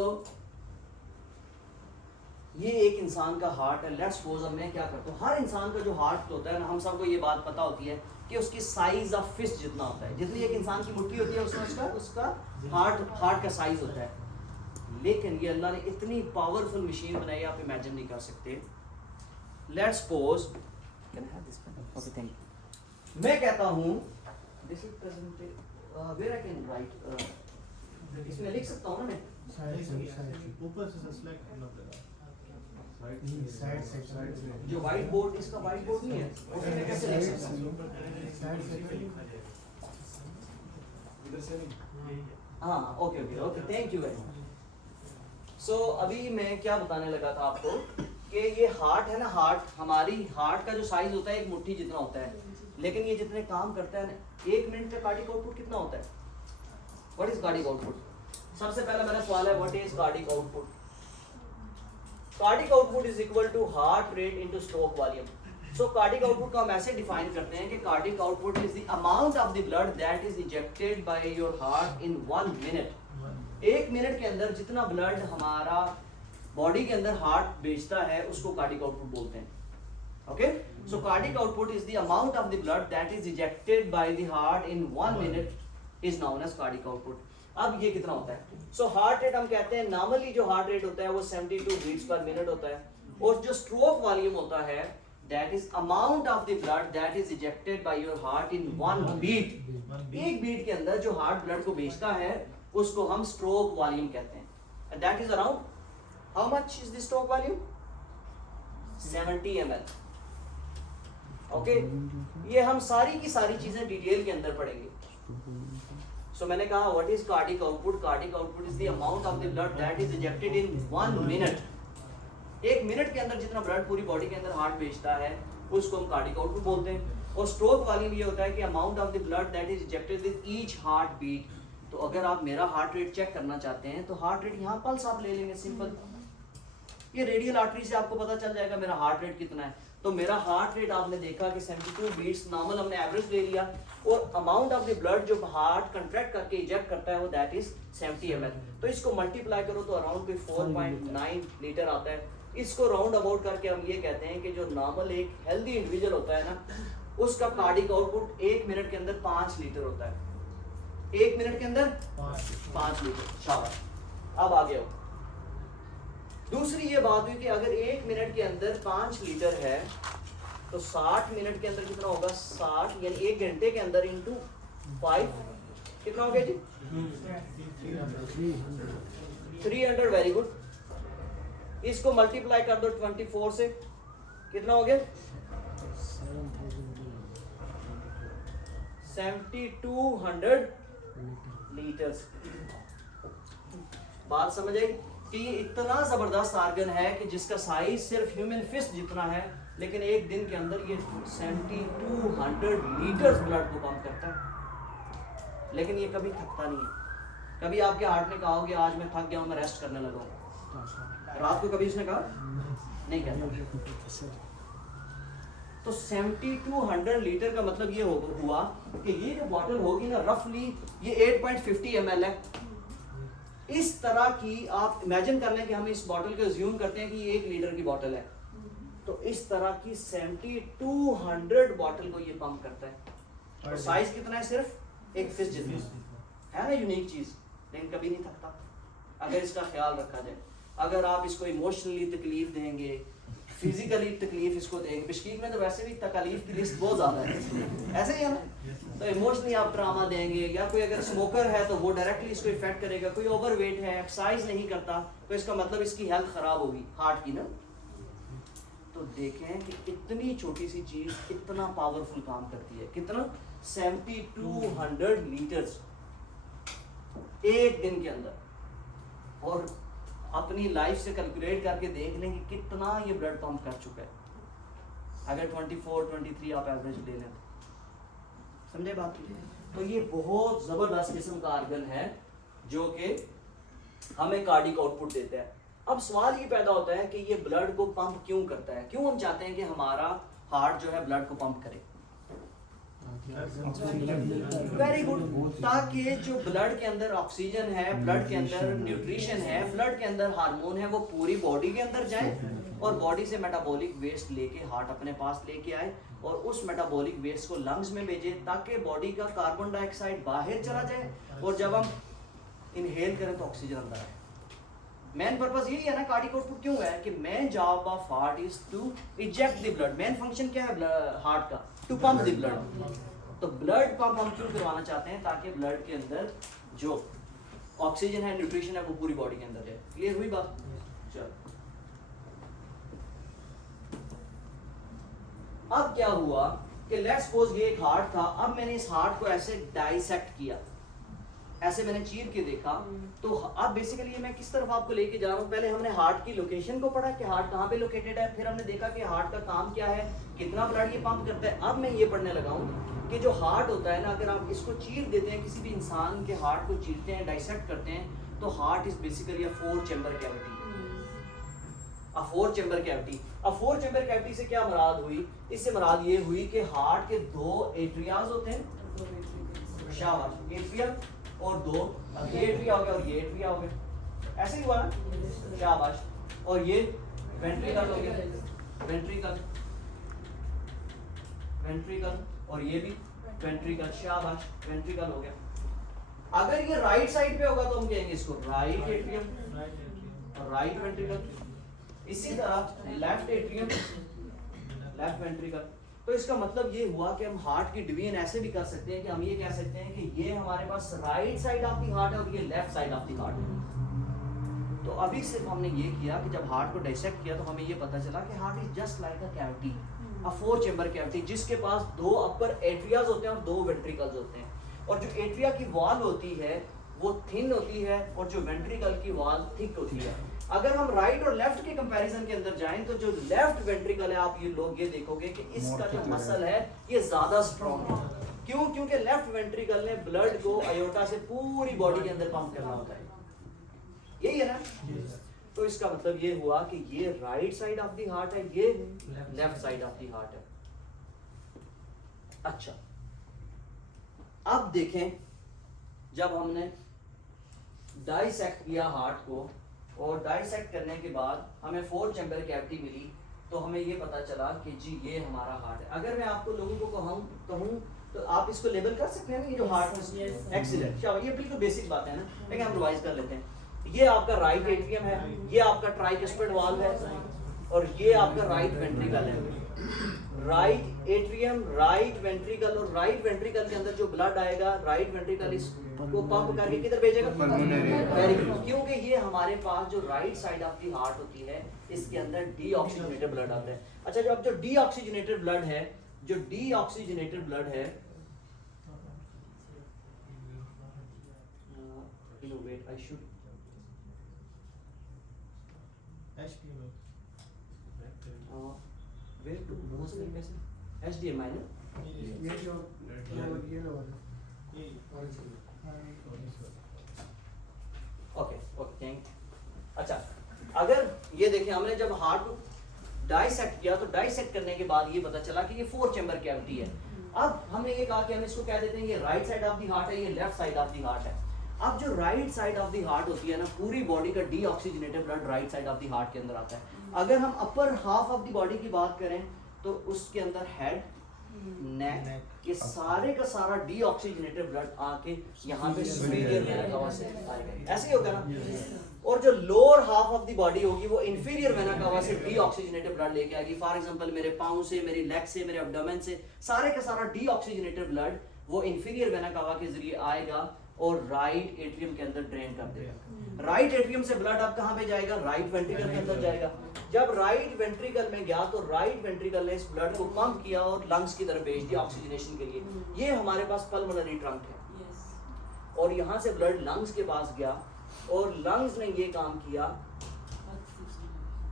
ये एक इंसान का हार्ट है। लेट्स सपोज अब मैं क्या करता हूँ, हर इंसान का जो हार्ट होता है ना, हम सबको ये बात पता होती है कि उसकी साइज ऑफ फिस्ट जितना होता है, जितनी एक इंसान की मुट्ठी होती है उसमें उसका हार्ट का साइज होता है। लेकिन ये अल्लाह ने इतनी पावरफुल मशीन बनाई, आप इमेजिन नहीं कर सकते। Let's suppose, can I have this pen? Okay, thank you. मैं कहता हूँ this is presented where I can write, इसमें लिख सकता हूँ ना मैं, ऊपर से सेलेक्ट करना पड़ेगा। साइड से जो व्हाइट बोर्ड, इसका व्हाइट बोर्ड नहीं है, ओके, मैं कैसे लिख सकता हूँ? हाँ, okay okay okay, thank you very much. So अभी मैं क्या बताने लगा था आपको कि ये हार्ट है ना, हमारी हार्ट का जो साइज होता है एक मुट्ठी जितना होता है, लेकिन ये जितने काम करता है ना, 1 मिनट का कार्डिक आउटपुट कितना होता है? What is cardiac output? सबसे पहला मेरा सवाल है, what is cardiac output? Cardiac output is equal to heart rate into stroke volume. So cardiac output को हम ऐसे डिफाइन करते हैं कि cardiac output is the amount of the blood that is ejected by your heart in 1 minute. 1 minute के अंदर जितना blood हमारा बॉडी के अंदर हार्ट भेजता है उसको कार्डिक आउटपुट बोलते हैं। Okay, so cardiac output is the amount of the blood that is ejected by the heart in 1 minute is known as cardiac output. अब ये कितना होता है? सो हार्ट रेट हम कहते हैं, नॉर्मली जो हार्ट रेट होता है वो 72 बीट्स पर मिनट होता है, और जो स्ट्रोक वॉल्यूम होता है that is amount of the blood that is ejected by your heart in 1 beat. एक बीट के अंदर जो हार्ट ब्लड को भेजता है उसको हम स्ट्रोक वॉल्यूम कहते हैं। That is around, how much is the stroke volume? 70 ml। Okay, ये हम सारी की सारी चीजें डिटेल के अंदर पढ़ेंगे। So मैंने कहा what is cardiac output? Cardiac output is the amount of the blood that is injected in 1 minute. 1 minute के अंदर जितना ब्लड पूरी बॉडी के अंदर हार्ट भेजता है उसको हम कार्डिक आउटपुट बोलते हैं। और स्ट्रोक वॉल्यूम ये होता है कि amount of the blood that is injected with each heart beat. तो अगर आप मेरा हार्ट रेट चेक करना चाहते हैं तो हार्ट रेट यहाँ पल्स आप ले लेंगे, सिंपल। ये रेडियल आर्टरी से आपको पता चल जाएगा मेरा हार्ट रेट कितना है। तो मेरा हार्ट रेट आपने देखा कि 72 बीट्स नॉर्मल हमने एवरेज ले लिया, और अमाउंट ऑफ द ब्लड जो हार्ट कंट्रैक्ट करके इजेक्ट करता है वो दैट इज 70 ml। तो इसको मल्टीप्लाई करो तो अराउंड कोई 4.9 लीटर आता है। इसको राउंड अबाउट करके हम ये कहते हैं कि जो नॉर्मल एक हेल्दी इंडिविजुअल होता है ना, उसका कार्डिक आउटपुट 1 मिनट के अंदर 5 लीटर होता है। 1 मिनट के अंदर 5 लीटर। शाबाश, अब आगे आओ। दूसरी ये बात हुई कि अगर 1 मिनट के अंदर 5 लीटर है तो 60 मिनट के अंदर कितना होगा? 60 यानी 1 घंटे के अंदर इंटू 5 कितना हो गया जी? 300। Very good. इसको मल्टीप्लाई कर दो 24 से, कितना हो गया? 7200 लीटर्स। बात समझ आई? कि ये इतना ज़बरदस्त आर्गन है कि जिसका साइज सिर्फ ह्यूमन फिस्ट जितना है, लेकिन एक दिन के अंदर ये 7200 लीटर्स ब्लड को पंप करता है, लेकिन ये कभी थकता नहीं है। कभी आपके हार्ट ने कहा हो कि आज मैं थक गया हूँ, मैं रेस्ट करने लगा हूँ, रात को कभी उसने कहा नहीं कहता। तो 7200 लीटर का मतलब ये हुआ कि ये जो बॉटल होगी ना, रफली ये 8.50 ml है। इस तरह की आप इमेजिन कर लें कि हम इस बॉटल को अज्यूम करते हैं कि ये 1 लीटर की बॉटल है, तो इस तरह की 7200 बॉटल को ये पंप करता है। और साइज कितना है? सिर्फ एक फिस्ट जितना है ना, यूनिक चीज, लेकिन कभी नहीं थकता अगर इसका ख्याल रखा जाए। अगर आप इसको इमोशनली तकलीफ देंगे, फिजिकली तकलीफ इसको देंगे, बिश्कीक में तो वैसे भी तकलीफ की लिस्ट बहुत ज़्यादा है, ऐसे ही है ना, तो इमोशनली आप ड्रामा देंगे, या कोई अगर स्मोकर है तो वो डायरेक्टली इसको इफेक्ट करेगा, कोई ओवरवेट है, एक्सरसाइज नहीं करता, तो इसका मतलब इसकी हेल्थ खराब होगी, हार्ट की ना। तो देखें कि इतनी छोटी सी चीज इतना पावरफुल काम करती है, कितना 7200 लीटर्स एक दिन के अंदर। और अपनी लाइफ से कैलकुलेट करके देख लें कि कितना ये ब्लड पंप कर चुका है। अगर 24-23 आप एवरेज ले लें, समझे बात की? तो ये बहुत जबरदस्त किस्म का आर्गन है जो कि हमें कार्डिक आउटपुट देता है। अब सवाल ये पैदा होता है कि ये ब्लड को पंप क्यों करता है, क्यों हम चाहते हैं कि हमारा हार्ट जो है ब्लड को पंप करे? वेरी गुड, ताकि जो ब्लड के अंदर ऑक्सीजन है, ब्लड के अंदर न्यूट्रिशन है, ब्लड के अंदर हार्मोन है, वो पूरी बॉडी के अंदर जाए और बॉडी से मेटाबॉलिक वेस्ट लेके हार्ट अपने पास लेके आए और उस मेटाबॉलिक वेस्ट को लंग्स में भेजे, ताकि बॉडी का कार्बन डाइऑक्साइड बाहर चला जाए और जब हम इनहेल करें तो ऑक्सीजन अंदर आए। मेन पर्पस यही है ना, कार्डिक आउटपुट क्यों है कि main job of heart is to eject the blood. Main function क्या है हार्ट का? To pump the blood. तो ब्लड पंप हम क्यों करवाना चाहते हैं? ताकि ब्लड के अंदर जो ऑक्सीजन है, न्यूट्रिशन है, वो पूरी बॉडी के अंदर जाए। क्लियर हुई बात? चलो, अब क्या हुआ कि लेट्स सपोज ये एक हार्ट था, अब मैंने इस हार्ट को ऐसे डाइसेक्ट किया, ऐसे मैंने चीर के देखा, तो अब बेसिकली मैं किस तरफ आपको लेके जा रहा हूँ? पहले हमने हार्ट की लोकेशन को पढ़ा कि हार्ट कहाँ पे लोकेटेड है, फिर हमने देखा कि हार्ट का काम क्या है, कितना ब्लड ये पंप करता है। अब मैं ये पढ़ने लगा हूँ कि जो हार्ट होता है ना, अगर आप इसको चीर देते हैं, किसी भी इंसान के हार्ट को चीरते हैं, डाइसेक्ट करते हैं, तो heart is basically a 4 chamber cavity. A 4 chamber cavity. अब 4 चैम्बर कैविटी से क्या मुराद हुई? इससे मुराद ये हुई कि हार्ट के 2 एट्रियाज होते हैं, शाबाश, एट्रिया और 2, अब ये एट्रिया हो गया और ये एट्रिया हो गया, ऐसे ही हुआ ना, शाबाश। और ये वेंट्रिकल हो गया, वेंट्रिकल, वेंट्रिकल, और ये भी वेंट्रिकल, शाबाश, वेंट्रिकल हो गया। अगर ये राइट साइड पे होगा तो हम कहेंगे इसको राइट एट्रियम और राइट वेंट्रिकल। इसी तरह लेफ्ट एट्रियम, लेफ्ट वेंट्रिकल। तो इसका मतलब ये हुआ कि हम हार्ट की डिवीजन ऐसे भी कर सकते हैं कि हम ये कह सकते हैं कि ये हमारे पास right side of the heart है और ये left side of the heart है। तो अभी सिर्फ हमने ये किया कि जब हार्ट को डाइसेक्ट किया तो हमें ये पता चला कि heart is just like a cavity, a 4 chamber cavity, जिसके पास 2 अपर एट्रियाज होते हैं और 2 वेंट्रिकल्स होते हैं। और जो एट्रिया की वॉल होती है वो थिन होती है और जो वेंट्रिकल की वॉल थिक होती है। अगर हम राइट और लेफ्ट के कंपैरिजन के अंदर जाएं तो जो लेफ्ट वेंट्रिकल है, आप ये लोग ये देखोगे कि इसका जो मसल है ये ज्यादा स्ट्रॉन्ग है। क्यों? क्योंकि लेफ्ट वेंट्रिकल ने ब्लड को अयोटा से पूरी बॉडी के अंदर पंप करना होता है, यही है ना। तो इसका मतलब ये हुआ कि ये right side of the heart है, ये left side of the heart है। अच्छा, अब देखें, जब हमने डाइसेक्ट किया हार्ट को और डाइसेक्ट करने के बाद हमें 4 चैम्बर कैविटी मिली, तो हमें ये पता चला कि जी ये हमारा हार्ट है। अगर मैं आपको लोगों को कहूँ तो आप इसको लेबल कर सकते हैं ना, ये जो हार्ट है, एक्सीलेंट, ये बिल्कुल बेसिक बात है ना, लेकिन हम रिवाइज कर लेते हैं। ये आपका राइट एट्रियम है, ये आपका ट्राइकस्पिड वाल्व है और ये आपका राइट वेंट्रिकल है। राइट एट्रियम, राइट वेंट्रिकल, और राइट वेंट्रिकल के अंदर जो ब्लड आएगा, राइट वेंट्रिकल इसको पंप करके किधर भेजेगा? Very good. क्योंकि ये हमारे पास जो right side of the heart होती है, इसके अंदर डीऑक्सीजनेटेड ब्लड आता है। अच्छा, जब जो डीऑक्सीजनेटेड ब्लड है, जो डीऑक्सीजनेटेड ब्लड है, wait, I should Where to most कैसे? HDMI ना? ये जो ये वाला ओके थैंक। अच्छा अगर ये देखें हमने जब हार्ट को डाइसेक्ट किया तो डाइसेक्ट करने के बाद ये पता चला कि ये 4 चैम्बर कैविटी है। अब हमने ये कहा कि हम इसको कह देते हैं ये right side of the heart है, ये left side of the heart है। अब जो right side of the heart होती है ना, पूरी बॉडी का deoxygenated blood right side of the heart के अंदर आता है। अगर हम upper half of the body की बात करें तो उसके अंदर हेड, नेक, ये सारे का सारा डीऑक्सीजनेटेड ब्लड आके यहाँ पे सुपीरियर वेना कावा से आएगा। ऐसे ही होगा ना। और जो lower half of the body होगी वो इंफीरियर वेना कावा से डीऑक्सीजनेटेड ब्लड लेके आएगी। फॉर एग्जांपल मेरे पाँव से, मेरी लेग से, मेरे एब्डोमेन से सारे का सारा डीऑक्सीजनेटेड ब्लड वो इंफीरियर वेना कावा के जरिए आएगा और राइट एट्रियम के अंदर ड्रेन कर देगा। राइट एट्रियम से ब्लड अब कहाँ पे जाएगा? राइट वेंट्रिकल के अंदर जाएगा। जब राइट वेंट्रिकल में गया तो राइट वेंट्रिकल ने इस ब्लड को पंप किया और लंग्स की तरफ भेज दिया ऑक्सीजनेशन के लिए। ये हमारे पास पल्मोनरी ट्रंक है और यहाँ से ब्लड लंग्स के पास गया और लंग्स ने ये काम किया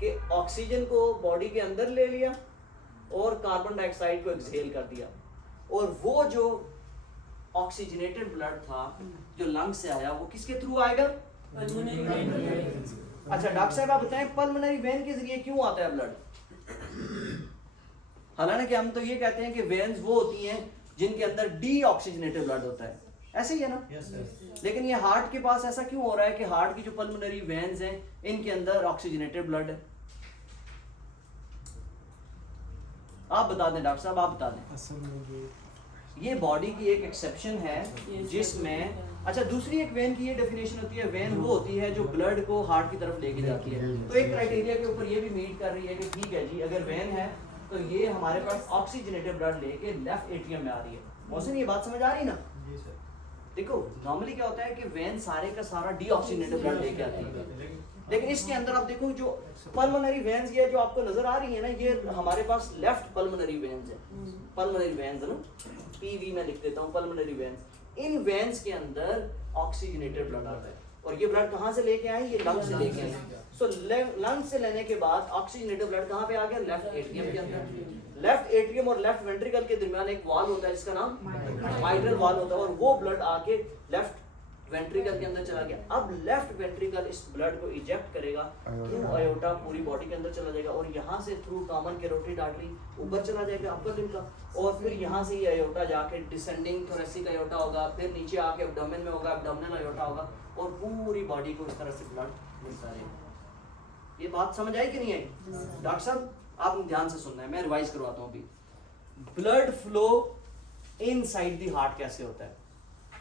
कि ऑक्सीजन को बॉडी के अंदर ले लिया और कार्बन डाइऑक्साइड को एक्सहेल कर दिया। और वो जो ऑक्सीजनेटेड ब्लड था जो लंग्स से आया वो किसके थ्रू आएगा? अच्छा डॉक्टर साहब आप बताएं पल्मोनरी वेन के जरिए क्यों आता है ब्लड? हालांकि हम तो ये कहते हैं कि वेन्स वो होती हैं जिनके अंदर डीऑक्सीजनेटेड ब्लड होता है, ऐसे ही है ना? Yes, yes. लेकिन ये हार्ट के पास ऐसा क्यों हो रहा है कि हार्ट की जो पल्मोनरी वेन्स हैं इनके अंदर ऑक्सीजनेटेड ब्लड है? आप बता दें डॉक्टर साहब, आप बता दें। असल में ये बॉडी की एक एक्सेप्शन है जिसमें अच्छा दूसरी एक वेन की ये डेफिनेशन होती है, वेन वो होती है जो ब्लड को हार्ट की तरफ लेके जाती है। तो एक क्राइटेरिया के ऊपर ये भी मीट कर रही है कि ठीक है जी अगर वेन है तो ये हमारे पास ऑक्सीजनेटेड ब्लड लेके लेफ्ट एट्रियम में आ रही है। मौसम ये बात समझ आ रही है ना? जी सर। देखो नॉर्मली क्या होता है कि वेन सारे का सारा डीऑक्सीजनेटेड ब्लड लेके आती है, लेकिन इसके अंदर आप देखो जो पल्मोनरी वेन्स ये जो आपको नजर आ रही है ना, ये हमारे पास लेफ्ट पल्मोनरी वेन्स है। पल्मोनरी वेन्स है ना, पीवी में लिख देता हूँ पल्मोनरी वेन्स। इन वेन्स के अंदर ऑक्सीजनेटेड ब्लड आता है और ये ब्लड कहाँ से लेके आए? ये लंग से लेके आए। सो लंग से लेने के बाद ऑक्सीजनेटेड ब्लड कहाँ पे आ गया? लेफ्ट एट्रियम के अंदर। लेफ्ट एट्रियम और लेफ्ट वेंट्रिकल के दरमियान एक वाल्व होता है जिसका नाम माइट्रल वाल्व होता है और वो ब्लड आके लेफ्ट वेंट्रिकल के अंदर चला गया। अब लेफ्ट वेंट्रिकल इस ब्लड को इजेक्ट करेगा थ्रू आयोटा, पूरी बॉडी के अंदर चला जाएगा और यहाँ से थ्रू कॉमन कैरोटिड आर्टरी ऊपर चला जाएगा अपर लिम्ब का, और फिर यहाँ से ये आयोटा जाके डिसेंडिंग थोरेसिक आयोटा होगा, फिर नीचे आके एब्डोमेन में होगा, एब्डोमिनल आयोटा होगा और पूरी बॉडी को इस तरह से ब्लड मिलता रहेगा। ये बात समझ आई कि नहीं आई? डॉक्टर साहब आप ध्यान से सुनना है, मैं रिवाइज करवाता हूँ अभी। Blood flow inside the heart कैसे होता है,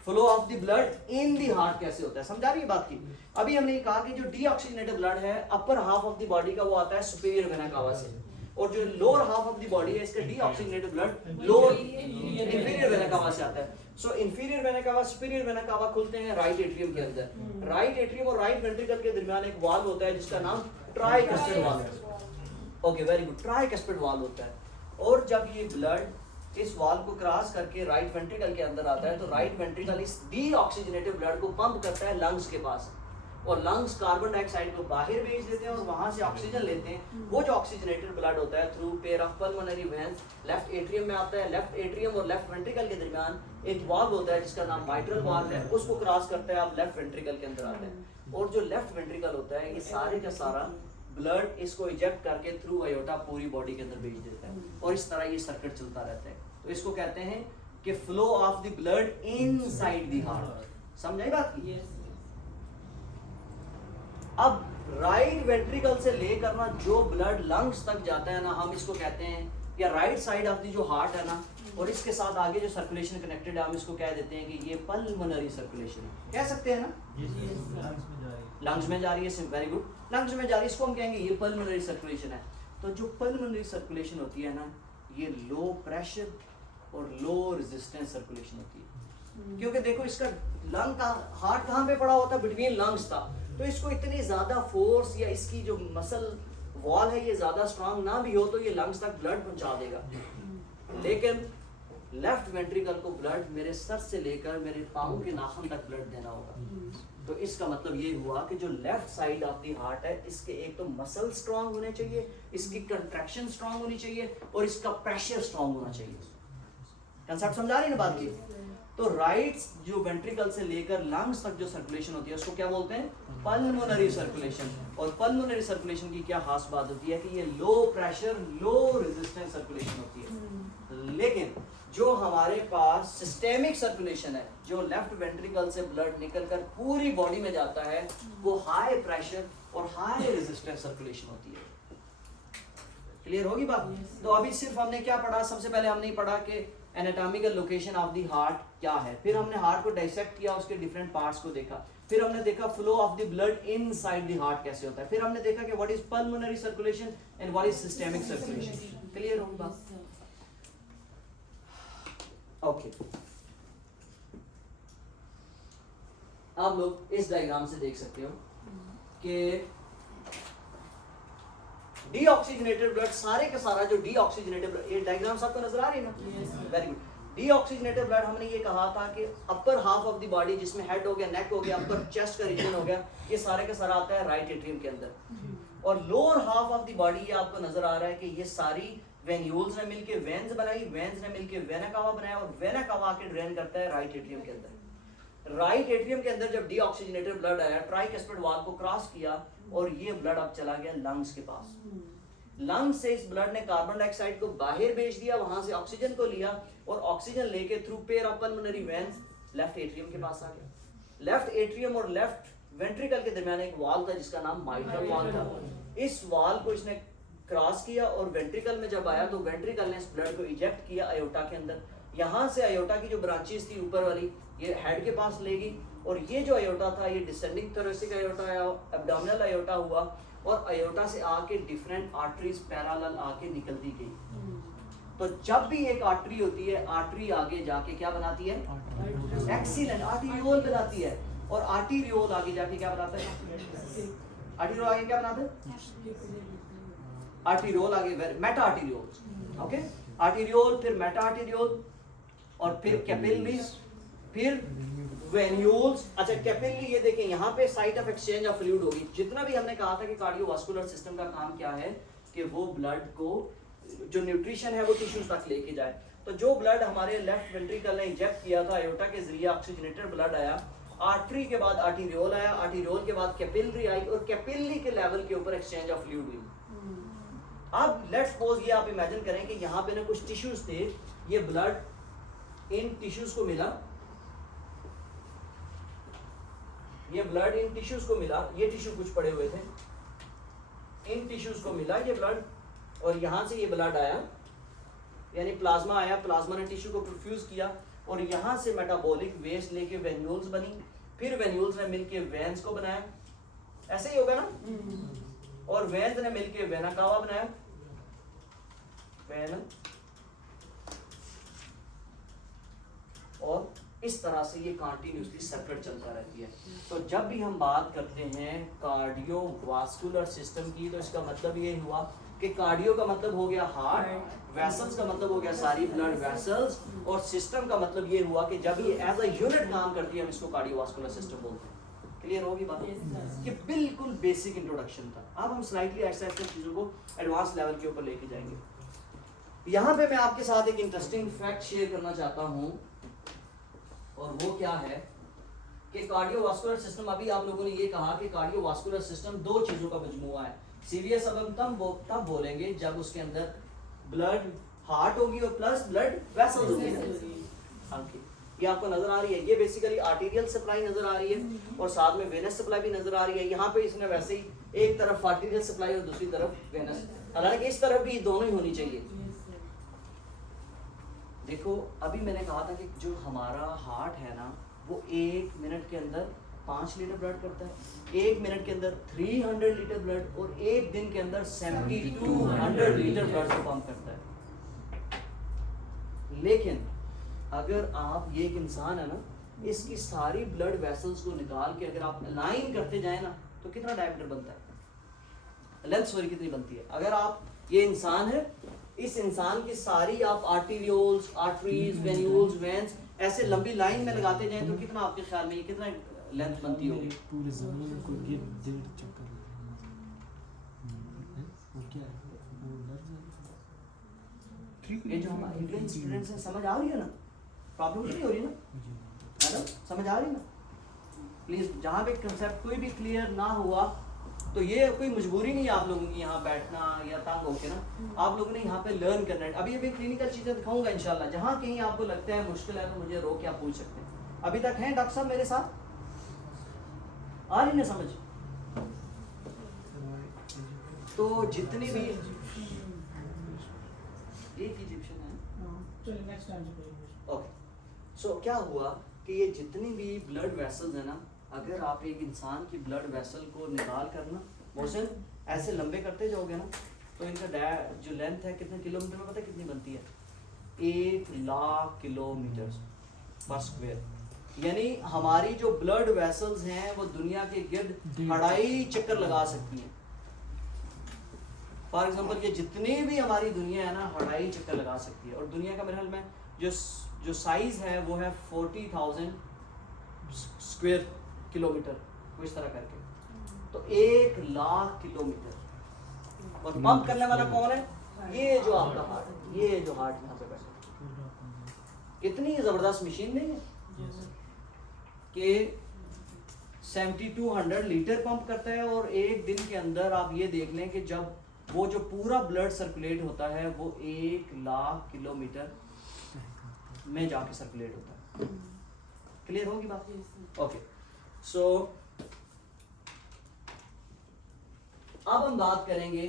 flow of the blood in the heart कैसे होता है, समझा रही है बात की? अभी हमने ये कहा कि जो डीऑक्सीजनेटेड ब्लड है upper half of the body का वो आता है सुपीरियर वेना कावा से, और जो lower half of the body है इसका deoxygenated blood lower inferior vena cava से आता है। So inferior vena cava superior vena cava खुलते हैं राइट एट्रियम के अंदर। राइट एट्रियम और राइट वेंट्रिकल के दरमियान एक वाल्व होता है जिसका नाम ट्राइकस्पिड वाल्व है। Okay very good, tricuspid valve होता है। और जब ये ब्लड इस वाल्व को क्रॉस करके राइट वेंट्रिकल के अंदर आता है तो राइट वेंट्रिकल इस डीऑक्सीजनेटेड ब्लड को पंप करता है लंग्स के पास, और लंग्स कार्बन डाइऑक्साइड को बाहर भेज देते हैं और वहां से ऑक्सीजन लेते हैं। वो जो ऑक्सीजनेटेड ब्लड होता है through pair of pulmonary veins left atrium में आता है। लेफ्ट एट्रियम और लेफ्ट वेंट्रिकल के दरमियान एक वाल्व होता है जिसका नाम माइट्रल वाल्व है, उसको क्रॉस करता है, आप लेफ्ट वेंट्रिकल के अंदर आता है। और जो लेफ्ट वेंट्रिकल होता है ये सारे का सारा ब्लड इसको इजेक्ट करके थ्रू आयोटा पूरी बॉडी के अंदर भेज देता है, और इस तरह ये सर्किट चलता रहता है। तो इसको कहते हैं कि flow of the blood inside the heart. समझाई बात की? अब राइट वेंट्रिकल से लेकर ना जो ब्लड लंग्स तक जाता है ना, हम इसको कहते हैं या राइट साइड ऑफ द जो हार्ट है ना, और इसके साथ आगे जो सर्कुलेशन कनेक्टेड है हम इसको कह देते हैं कि ये पल्मोनरी सर्कुलेशन है। कह सकते हैं ना? लंग्स में जा रही है, वेरी गुड, लंग्स में जा रही है, इसको हम कहेंगे ये पल्मोनरी सर्कुलेशन है। तो जो पल्मोनरी सर्कुलेशन होती है ना, ये लो प्रेशर और लो रेजिस्टेंस सर्कुलेशन होती है। क्योंकि देखो इसका लंग का हार्ट कहाँ पे पड़ा होता है? बिटवीन लंग्स था, तो इसको इतनी ज्यादा फोर्स या इसकी जो मसल वॉल है ये ज्यादा स्ट्रांग ना भी हो तो ये लंग्स तक ब्लड पहुंचा देगा। लेकिन लेफ्ट वेंट्रिकल को ब्लड मेरे सर से लेकर मेरे पाँव के नाखून तक ब्लड देना होगा। तो इसका मतलब ये हुआ कि जो left side of the heart है, इसके एक तो मसल स्ट्रांग होने चाहिए, इसकी कंट्रैक्शन स्ट्रांग होनी चाहिए और इसका प्रेशर स्ट्रांग होना चाहिए। कंसेप्ट समझा रही है ना बात की? तो राइट जो वेंट्रिकल से लेकर लंग्स तक जो सर्कुलेशन होती है उसको क्या बोलते हैं? Pulmonary circulation. और पल्मोनरी सर्कुलेशन की क्या खास बात होती है कि ये low pressure low resistance circulation होती है। लेकिन जो हमारे पास सिस्टेमिक सर्कुलेशन है, जो लेफ्ट वेंट्रिकल से ब्लड निकलकर पूरी बॉडी में जाता है, वो हाई प्रेशर और हाई रेजिस्टेंस सर्कुलेशन होती है। क्लियर होगी बात? तो अभी सिर्फ हमने क्या पढ़ा? सबसे पहले हमने पढ़ा कि anatomical location of the heart क्या है, फिर हमने हार्ट को डाइसेक्ट किया, उसके डिफरेंट पार्ट्स को देखा, फिर हमने देखा flow of the blood inside the heart कैसे होता है, फिर हमने देखा कि what is pulmonary circulation and what is systemic circulation. Clear होगी बात? ओके, आप लोग इस डायग्राम से देख सकते हो कि डीऑक्सीजनेटेड ब्लड, सारे का सारा जो डीऑक्सीजनेटेड ब्लड, ये डायग्राम आपको नजर आ रही है ना? Very good. डीऑक्सीजनेटेड ब्लड हमने ये कहा था कि upper half of the body, जिसमें हेड हो गया, नेक हो गया, अपर चेस्ट का रीजन हो गया, ये सारे का सारा आता है राइट एट्रियम के अंदर। और lower half of the body ये आपको नजर आ रहा है कि ये सारी वेन्यूल्स ने मिलके वेन्स बनाई, वेन्स ने मिलके वेना कावा बनाया और वेना कावा आके ड्रेन करता है राइट एट्रियम के अंदर। राइट एट्रियम के अंदर जब डीऑक्सीजनेटेड ब्लड आया, ट्राइकस्पिड वाल को क्रॉस किया और ये ब्लड अब चला गया लंग्स के पास। लंग्स से इस ब्लड ने कार्बन डाइऑक्साइड को बाहर भेज दिया, वहां से ऑक्सीजन को लिया और ऑक्सीजन लेके through pair of pulmonary veins left atrium के पास आ गया। लेफ्ट एट्रियम और लेफ्ट वेंट्रिकल के दरमियान एक वाल था जिसका नाम माइट्रल वाल था। इस वाल को इसने क्रॉस किया और वेंट्रिकल में जब आया तो वेंट्रिकल ने इस ब्लड को इजेक्ट किया अयोटा के अंदर। यहाँ से अयोटा की जो ब्रांचेस थी ऊपर वाली, ये हेड के पास ले गई और ये जो अयोटा था ये डिसेंडिंग थोरेसिक अयोटा आया, एब्डोमिनल अयोटा हुआ और अयोटा से आके डिफरेंट आर्टरीज पैरेलल आके निकलती गई। तो जब भी एक आर्टरी होती है, आर्टरी आगे जाके क्या बनाती है? एक्सीलेंट, आर्टीरियोल बनाती है। और आर्टीरियोल आगे जाके क्या बनाता है? आर्टीरियोल आगे क्या बनाता है? आर्टीरियोल आगे मेटा आर्टीरियोल। ओके, आर्टीरियोल, फिर मेटा आर्टीरियोल और फिर कैपिलरीज, फिर वेन्यूल्स। अच्छा, कैपिलरी ये देखें, यहाँ पे site of exchange of fluid होगी। जितना भी हमने कहा था कि कार्डियोवास्कुलर सिस्टम का काम क्या है कि वो ब्लड को जो न्यूट्रिशन है वो टिश्यूज तक लेके जाए। तो जो ब्लड हमारे लेफ्ट वेंट्रिकल ने इंजेक्ट किया था, अयोटा के जरिए ऑक्सीजनेटेड ब्लड आया, आर्टरी के बाद आर्टीरियोल आया, आर्टीरियोल के बाद कैपिलरी आई और कैपिलरी के लेवल के ऊपर एक्सचेंज ऑफ फ्लूइड हुई। अब लेट्स सपोज ये आप इमेजिन करें कि यहाँ पे ना कुछ टिश्यूज थे, ये ब्लड इन टिश्यूज को मिला, ये ब्लड इन टिश्यूज को मिला, ये टिश्यू कुछ पड़े हुए थे, इन टिश्यूज को मिला ये ब्लड और यहाँ से ये ब्लड आया, यानी प्लाज्मा आया, प्लाज्मा ने टिश्यू को परफ्यूज किया और यहाँ से मेटाबॉलिक वेस्ट लेके वेन्यूल्स बनी, फिर वेन्यूल्स ने मिलके वेन्स को बनाया, ऐसे ही होगा ना? और वेन्स ने मिलके वेना कावा बनाया, वेना, और इस तरह से ये कंटिन्यूअसली सर्किट चलता रहती है। तो जब भी हम बात करते हैं कार्डियोवास्कुलर सिस्टम की, तो इसका मतलब ये हुआ कि कार्डियो का मतलब हो गया हार्ट, वेसल्स का मतलब हो गया सारी ब्लड वेसल्स, और सिस्टम का मतलब ये हुआ कि जब ये एज अ यूनिट काम करती है हम इसको कार्डियोवास्कुलर सिस्टम बोलते हैं। क्लियर होगी बात? ये बिल्कुल बेसिक इंट्रोडक्शन था। अब हम स्लाइटली ऐसे चीजों को एडवांस लेवल के ऊपर लेके जाएंगे। यहाँ पे मैं आपके साथ एक इंटरेस्टिंग फैक्ट शेयर करना चाहता हूँ और वो क्या है कि कार्डियोवास्कुलर सिस्टम, अभी आप लोगों ने ये कहा कि कार्डियोवास्कुलर सिस्टम दो चीजों का मजमुआ है। सीरियस अब हम तब बोलेंगे जब उसके अंदर ब्लड हार्ट होगी और प्लस ब्लड वेसल्स होगी। ये आपको नजर आ रही है, ये बेसिकली आर्टीरियल सप्लाई नजर आ रही है और साथ में वेनस सप्लाई भी नजर आ रही है। यहाँ पे इसने वैसे ही एक तरफ आर्टीरियल सप्लाई और दूसरी तरफ वेनस, हालांकि इस तरफ भी दोनों ही होनी चाहिए। देखो, अभी मैंने कहा था कि जो हमारा हार्ट है ना, वो 1 मिनट के अंदर 5 लीटर ब्लड करता है, 1 मिनट के अंदर 300 लीटर ब्लड और 1 दिन के अंदर 7200 लीटर ब्लड को पंप करता है। लेकिन अगर आप, ये एक इंसान है ना, इसकी सारी ब्लड वेसल्स को निकाल के अगर आप अलाइन करते जाए ना, तो कितना डायमीटर बनता है, लेंथ सॉरी कितनी बनती है? अगर आप, ये इंसान है, इस इंसान की सारी आप आर्टीरियोल्स, आर्टरीज, वेन्यूल्स, वेन्स ऐसे लंबी लाइन में लगाते जाएं तो कितना आपके ख्याल में ये कितना लेंथ बनती होगी। पूरे ज़मीन को गिर 1.5 चक्कर वो क्या है वो लग जाएगा। ये जो हमारे इंडियन स्टूडेंट्स हैं समझ आ रही है ना, प्रॉब्लम नहीं हो रही ना मैडम, समझ आ रही ना। प्लीज़ जहाँ पे कंसेप्ट कोई भी क्लियर ना हुआ तो ये कोई मजबूरी नहीं है आप लोगों की यहाँ बैठना या तंग होके ना, आप लोगों ने यहाँ पे लर्न करना है। अभी अभी क्लिनिकल चीज़ें दिखाऊंगा इंशाल्लाह, जहाँ कहीं आपको लगता है मुश्किल है तो मुझे रोक के आप पूछ सकते हैं। अभी तक हैं डॉक्टर साहब मेरे साथ, आ रही ना समझ? तो जितनी भी एक इजिप्शियन है, चलिए नेक्स्ट टाइम से ओके। सो क्या हुआ कि ये जितनी भी ब्लड वेसल्स है ना, अगर आप एक इंसान की ब्लड वेसल को निकाल कर ना मोशन ऐसे लंबे करते जाओगे ना, तो इनका जो लेंथ है कितने किलोमीटर में पता है कितनी बनती है? 1,00,000 किलोमीटर पर स्क्वायर। यानी हमारी जो ब्लड वेसल्स हैं वो दुनिया के गिर्द 2.5 चक्कर लगा सकती हैं। फॉर एग्जांपल ये जितनी भी हमारी दुनिया है ना 2.5 चक्कर लगा सकती है, और दुनिया का मेरे ख्याल में जो साइज है वो है 40,000 स्क्वायर किलोमीटर, कुछ तरह करके, तो 1,00,000 किलोमीटर। और पंप करने वाला कौन है? ये जो आपका हार्ट, ये जो हार्ट यहाँ पे बैठा है, कितनी जबरदस्त मशीन नहीं है कि 7200 लीटर पंप करता है। और एक दिन के अंदर आप ये देख लें कि जब वो जो पूरा ब्लड सर्कुलेट होता है वो 1,00,000 किलोमीटर में जाके सर्कुलेट होता है। क्लियर होगी बात? ओके। सो अब हम बात करेंगे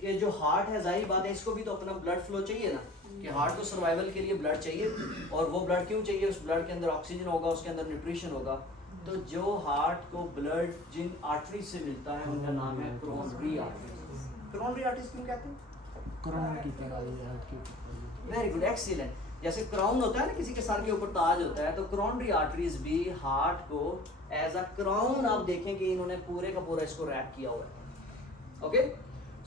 कि जो हार्ट है, जाहिर बात है इसको भी तो अपना ब्लड फ्लो चाहिए ना, कि हार्ट को सर्वाइवल के लिए ब्लड चाहिए। और वो ब्लड क्यों चाहिए? उस ब्लड के अंदर ऑक्सीजन होगा, उसके अंदर न्यूट्रिशन होगा। तो जो हार्ट को ब्लड जिन आर्टरी से मिलता है उनका नाम है कोरोनरी आर्टरीज। कोरोनरी आर्टरीज क्यों कहते हैं? कोरोना की तरह ये हार्ट की वेरी गुड, एक्सीलेंट। जैसे क्राउन होता है ना, किसी के सर के ऊपर ताज होता है, तो कोरोनरी आर्टरीज भी हार्ट को एज अ क्राउन आप देखें कि इन्होंने पूरे का पूरा इसको रैप किया हुआ है। ओके।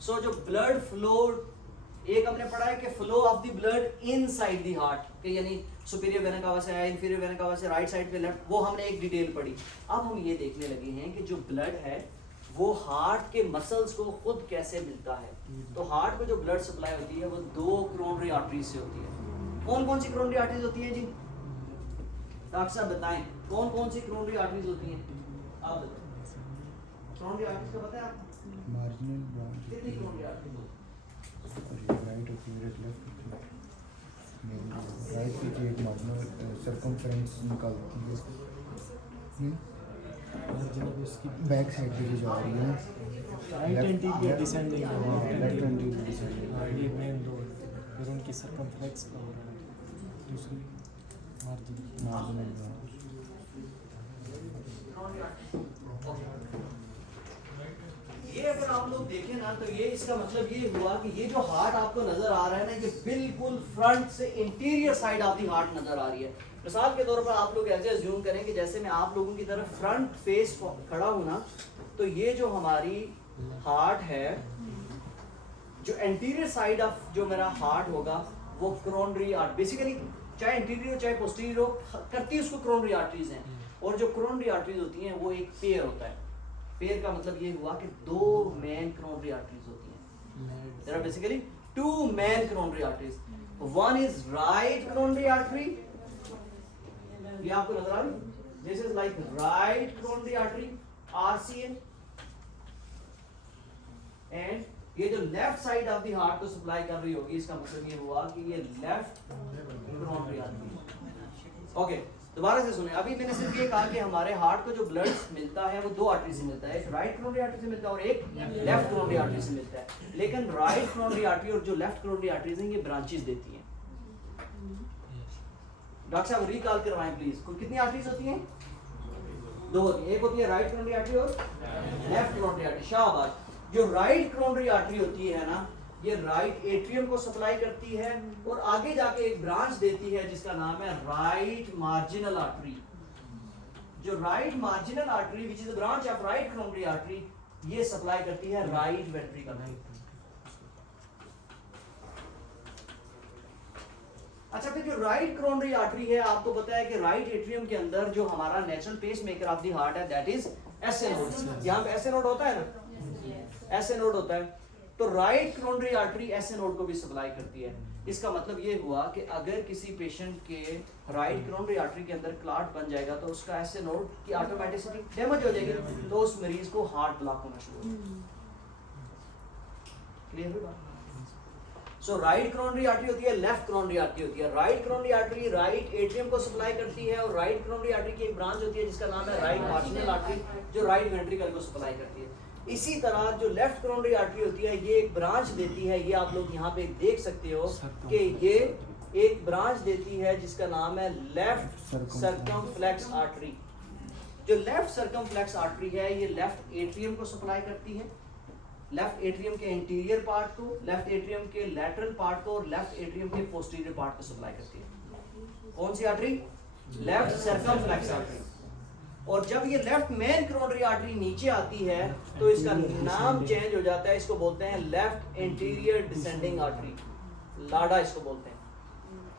सो जो ब्लड फ्लो, एक हमने पढ़ा है कि flow of the blood inside the heart, कि यानी सुपीरियर वेना कावा से आया, इंफीरियर वेना कावा से राइट साइड पे लेफ्ट, वो हमने एक डिटेल पढ़ी। अब हम ये देखने लगे हैं कि जो ब्लड है वो हार्ट के मसल्स को खुद कैसे मिलता है। तो हार्ट को जो ब्लड सप्लाई होती है वो 2 कोरोनरी आर्टरीज से होती है। कौन कौन सी कोरोनरी आर्टरीज होती हैं जी? डॉक्टर साहब बताएं, कौन कौन सी कोरोनरी आर्टरीज होती हैं? आप बताएं। कोरोनरी आर्टरीज का पता है आपको? मार्जिनल ब्रांच कितनी कोरोनरी आर्टरीज होती राइट होती है, लेफ्ट होती है। राइट की एक मार्जिनल सर्कमफ्रेंस निकालती है, बैक साइड पे जो जा रही है, right anterior descending left anterior descending. ये मेन दो, फिर उनकी सर्कमफ्लेक्स का हो रहा है, दूसरी मार्जिन मार्जिनल ब्रांच। ये अगर आप लोग देखें ना, तो ये इसका मतलब ये हुआ कि ये जो हार्ट आपको नजर आ रहा है ना, ये बिल्कुल फ्रंट से interior side of the heart नजर आ रही है। मिसाल के तौर पर आप लोग ऐसे अज्यूम करें कि जैसे मैं आप लोगों की तरफ फ्रंट फेस खड़ा हूं ना, तो ये जो हमारी हार्ट है, जो इंटीरियर साइड ऑफ जो मेरा हार्ट होगा वो कोरोनरी आर्टरी, बेसिकली चाहे इंटीरियर हो चाहे पोस्टीरियर हो, करती उसको कोरोनरी आर्टरीज हैं। और जो कोरोनरी आर्टरीज होती हैं वो एक पेयर होता है। पेयर का मतलब ये हुआ कि 2 मेन कोरोनरी आर्टरीज होती हैं। There are basically 2 main coronary arteries. One is right coronary artery, ये आपको नजर आ रही है, this is like right coronary artery RCA, and ये जो left side of the heart को सप्लाई कर रही होगी, इसका मतलब ये हुआ कि ये लेफ्ट कोरोनरी आर्टरी। ओके, दोबारा से सुने। अभी मैंने सिर्फ ये कहा कि हमारे हार्ट को जो ब्लड मिलता है वो 2 आर्टरी से मिलता है, एक राइट कोरोनरी आर्टरी से मिलता है और एक लेफ्ट कोरोनरी आर्टरी से मिलता है। लेकिन राइट कोरोनरी आर्टरी और जो लेफ्ट कोरोनरी आर्टरीज हैं ये ब्रांचेस देती हैं। डॉक्टर साहब रिकॉल करवाएं प्लीज, कितनी आर्टरीज होती हैं? 2 होती हैं, एक होती है राइट कोरोनरी आर्टरी और लेफ्ट कोरोनरी आर्टरी। शाबाश। जो राइट कोरोनरी आर्टरी होती है ना, ये राइट एट्रियम को सप्लाई करती है और आगे जाके एक ब्रांच देती है जिसका नाम है राइट मार्जिनल आर्टरी। जो right marginal artery which is the branch of right coronary artery, ये सप्लाई करती है राइट वेंट्रिकल। अच्छा, फिर जो राइट कोरोनरी आर्टरी है, आपको पता है कि राइट एट्रियम के अंदर जो हमारा natural pacemaker of the heart है, दैट इज एसए नोड। यहाँ पे एसए नोड होता है ना, एसए नोड होता है। तो right coronary artery SA node को भी सप्लाई करती है। इसका मतलब ये हुआ कि अगर किसी पेशेंट के राइट कोरोनरी आर्टरी के अंदर क्लॉट बन जाएगा तो उसका एसए नोड की ऑटोमेटिसिटी डैमेज हो जाएगी, तो उस मरीज को हार्ट ब्लॉक होना शुरू हो जाएगा। क्लियर हुई बात? सो राइट कोरोनरी आर्टरी होती है, लेफ्ट कोरोनरी आर्टरी होती है। Right coronary artery right atrium को सप्लाई करती है, और राइट कोरोनरी आर्टरी की एक ब्रांच होती है जिसका नाम है राइट मार्जिनल आर्टरी, जो राइट वेंट्रिकल को सप्लाई करती है। इसी तरह जो लेफ्ट कोरोनरी आर्टरी होती है, ये एक ब्रांच देती है, ये आप लोग यहाँ पे देख सकते हो कि ये एक ब्रांच देती है जिसका नाम है लेफ्ट सर्कमफ्लेक्स आर्टरी। जो लेफ्ट सर्कमफ्लेक्स आर्टरी है, ये लेफ्ट एट्रियम को सप्लाई करती है, लेफ्ट एट्रियम के इंटीरियर पार्ट को, लेफ्ट एट्रियम के लैटरल पार्ट को, और लेफ्ट एट्रियम के पोस्टीरियर पार्ट को सप्लाई करती है। कौन सी आर्टरी? Left circumflex artery. और जब ये लेफ्ट मेन कोरोनरी आर्टरी नीचे आती है तो इसका नाम चेंज हो जाता है, इसको बोलते हैं लेफ्ट इंटीरियर डिसेंडिंग आर्टरी, लाडा इसको बोलते हैं।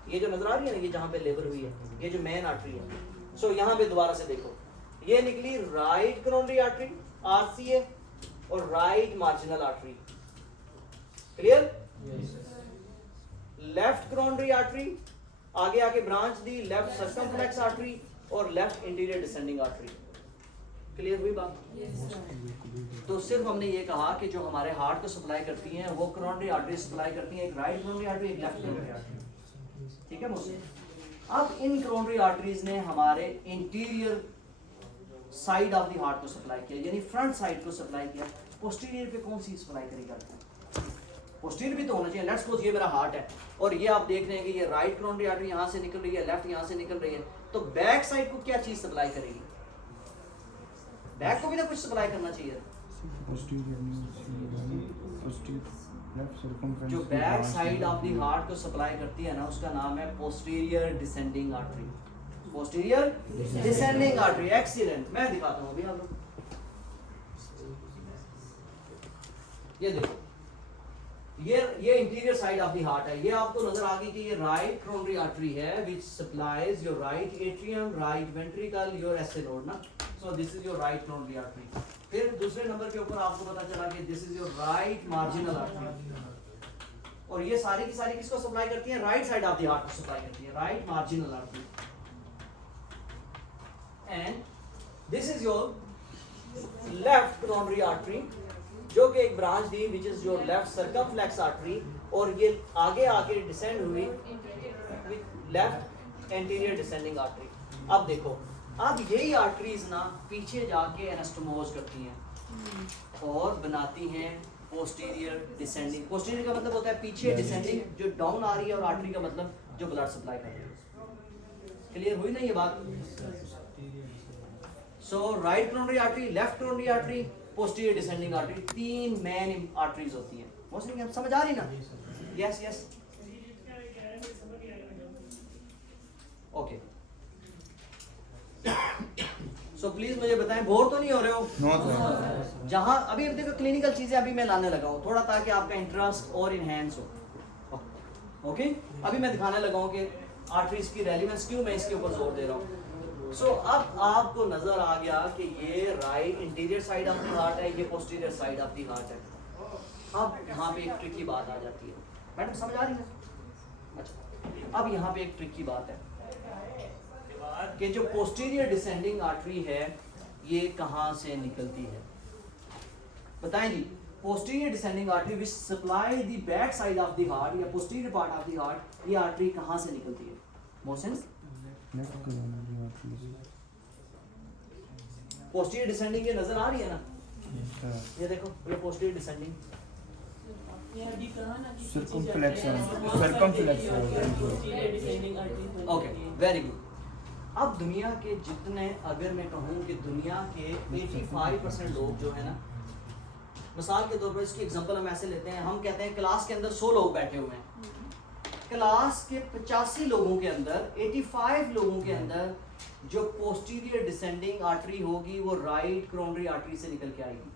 ये जो नजर आ रही है ना, ये जहाँ पे लेबर हुई है, ये जो मेन आर्टरी है। सो यहाँ पे दोबारा से देखो, ये निकली राइट कोरोनरी आर्टरी आरसीए और right marginal artery. Clear? Left coronary artery आगे आके ब्रांच दी लेफ्ट सर्कमफ्लेक्स आर्टरी और left anterior descending artery. Clear हुई बात? तो सिर्फ हमने ये कहा कि जो हमारे हार्ट को सप्लाई करती हैं वो कोरोनरी आर्टरी सप्लाई करती हैं, एक राइट कोरोनरी आर्टरी, एक लेफ्ट कोरोनरी आर्टरी। ठीक है मुझसे? अब इन कोरोनरी आर्टरीज ने हमारे interior side of the heart को सप्लाई किया, यानी फ्रंट साइड को सप्लाई किया। पोस्टीरियर पे कौन सी सप्लाई करेगा? पोस्टीरियर भी तो होना चाहिए। लेट्स सपोज ये मेरा हार्ट है और ये आप देख रहे हैं कि ये राइट कोरोनरी आर्टरी यहाँ से निकल रही है, लेफ्ट यहाँ से निकल रही है, तो बैक साइड को क्या चीज सप्लाई करेगी? बैक को भी तो कुछ सप्लाई करना चाहिए। जो back side of the heart को सप्लाई करती है ना, उसका नाम है posterior descending artery. Posterior descending artery. Excellent. मैं दिखाता हूँ अभी आप लोग। ये देखो, ये anterior side of the heart है। ये आपको नजर आ गई कि ये राइट कोरोनरी आर्टरी है which supplies your right atrium, right ventricle, your SA node ना। So this is your right coronary artery. फिर दूसरे नंबर के ऊपर आपको पता चला कि this is your right marginal artery. और ये सारी की सारी किसको सप्लाई करती है? Right side of the heart को सप्लाई करती है, right marginal artery. And this is your left coronary artery, जो कि एक branch the which is your left circumflex artery, और ये आगे आके डिसेंड हुई लेफ्ट एंटीरियर डिसेंडिंग आर्टरी। अब देखो, अब यही आर्टरीज ना पीछे जाके एनास्टोमोज करती हैं और बनाती हैं पोस्टीरियर डिसेंडिंग। पोस्टीरियर का मतलब होता है पीछे, डिसेंडिंग जो डाउन आ रही है, और आर्टरी का मतलब जो ब्लड सप्लाई कर रही है। क्लियर हुई ना ये बात? So right coronary artery, left coronary artery, posterior descending artery, तीन मेन आर्टरीज होती हैं। मोस्टली समझ आ रही ना? Yes yes, okay. So please मुझे बताएं, बोर तो नहीं हो रहे हो? नो। जहां अभी देखो क्लिनिकल चीजें अभी मैं लाने लगा हूं थोड़ा, ताकि आपका इंटरेस्ट और इनहेंस हो। ओके, अभी मैं दिखाने लगा हूं कि आर्टरीज की रेलेवेंस क्यों मैं इसके ऊपर जोर दे रहा हूं। सो अब आपको नजर आ गया कि ये right interior side of the heart है, ये posterior side of the heart है। अब यहाँ पे एक ट्रिकी बात आ जाती है। मैडम समझ आ रही है? अच्छा, अब यहाँ पे एक ट्रिकी बात है कि जो पोस्टीरियर डिसेंडिंग आर्टरी है ये कहाँ से निकलती है? बताएं जी। Posterior descending artery which supply the back side of the heart या posterior part of the heart, ये आर्टरी कहाँ से निकलती है? मोहसिन, पोस्टीरियर डिसेंडिंग ये नजर आ रही है ना? ये देखो, ये posterior descending okay, very good. अब दुनिया के जितने, अगर मैं कहूँ कि दुनिया के 85% लोग जो है ना, मिसाल के तौर पर इसकी एग्जांपल हम ऐसे लेते हैं, हम कहते हैं क्लास के अंदर 100 लोग बैठे हुए हैं, क्लास के 85 लोगों के अंदर 85 लोगों के अंदर जो पोस्टीरियर डिसेंडिंग आर्टरी होगी वो राइट कोरोनरी आर्टरी से निकल के आएगी।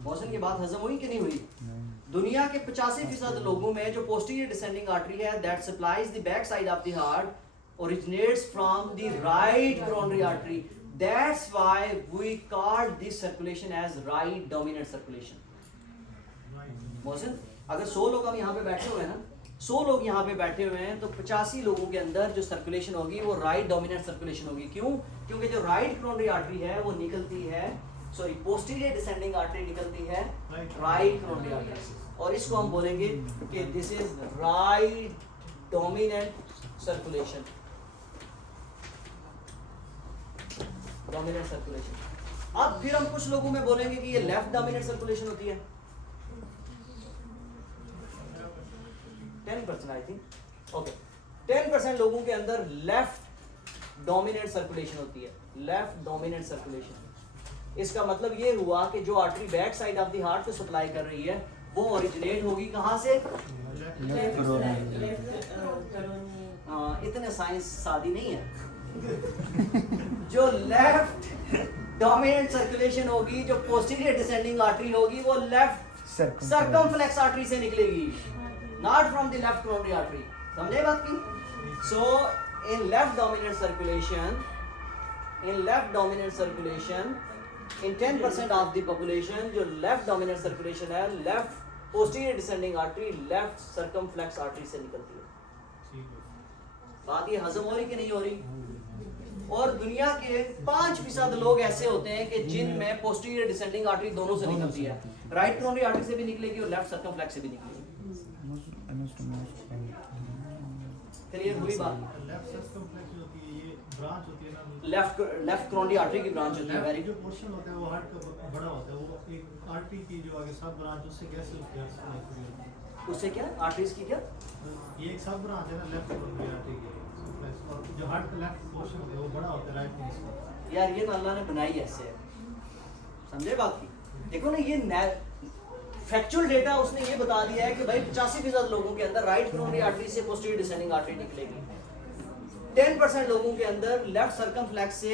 मोहसिन की बात हजम हुई कि नहीं हुई? नहीं। दुनिया के 85% लोगों में जो पोस्टीरियर डिसेंडिंग आर्टरी है that supplies the back side of the heart originates from the right coronary artery. That's why we call this circulation as right dominant circulation. Mohsin, अगर 100 लोग हम यहाँ पे बैठे हुए हैं ना, 100 लोग यहाँ पे बैठे हुए हैं तो 85 लोगों के अंदर जो सर्कुलेशन होगी वो राइट डोमिनेंट सर्कुलेशन होगी। क्यों? क्योंकि जो राइट कोरोनरी आर्टरी है वो निकलती है, सॉरी पोस्टीरियर डिसेंडिंग आर्टरी निकलती है राइट कोरोनरी आर्टरी से, और इसको हम बोलेंगे कि this is right dominant circulation. Dominant circulation. अब फिर हम कुछ लोगों में बोलेंगे कि ये लेफ्ट डोमिनेंट सर्कुलेशन होती है। 10% आई थिंक, ओके, 10% लोगों के अंदर लेफ्ट डोमिनेंट सर्कुलेशन होती है, लेफ्ट डोमिनेंट सर्कुलेशन। इसका मतलब ये हुआ कि जो artery back side of the heart को सप्लाई कर रही है वो ओरिजिनेट होगी कहाँ से? इतने साइंस सादी नहीं है। जो लेफ्ट डोमिनेंट सर्कुलेशन होगी, जो पोस्टीरियर डिसेंडिंग आर्टरी होगी, वो लेफ्ट सर्कमफ्लेक्स आर्टरी से निकलेगी, not from the left coronary artery. समझे बात की? So in left dominant circulation in 10% of the population जो लेफ्ट डोमिनेंट सर्कुलेशन है, left posterior descending artery left circumflex artery से निकलती है। बात ये हजम हो रही कि नहीं हो रही? और दुनिया के 5% लोग ऐसे होते हैं कि जिनमें पोस्टीरियर डिसेंडिंग आर्टरी दोनों से निकलती है, राइट कोरोनरी आर्टरी से भी निकलेगी और लेफ्ट सर्कमफ्लेक्स से भी निकलेगी। क्लियर हुई बात? लेफ्ट कोरोनरी आर्टरी की ब्रांच होती है, वेरी जो पोर्शन होता है वो हार्ट का बड़ा होता है, वो एक आर्टरी की जो आगे सब ब्रांच उससे कैसे उससे क्या आर्टरीज की क्या ये एक सब ब्रांच है ना लेफ्ट कोरोनरी आर्टरी की, और जो हार्ट का लेफ्ट पोर्शन होता है वो बड़ा होता है राइट में। यार ये तो अल्लाह ने बनाई ऐसे है, समझे बात की? देखो ना, ये फैक्चुअल डेटा उसने ये बता दिया है कि भाई 85% लोगों के अंदर राइट कोरोनरी आर्टरी से पोस्टीरियर डिसेंडिंग आर्टरी निकलेगी, 10% लोगों के अंदर लेफ्ट सर्कमफ्लेक्स से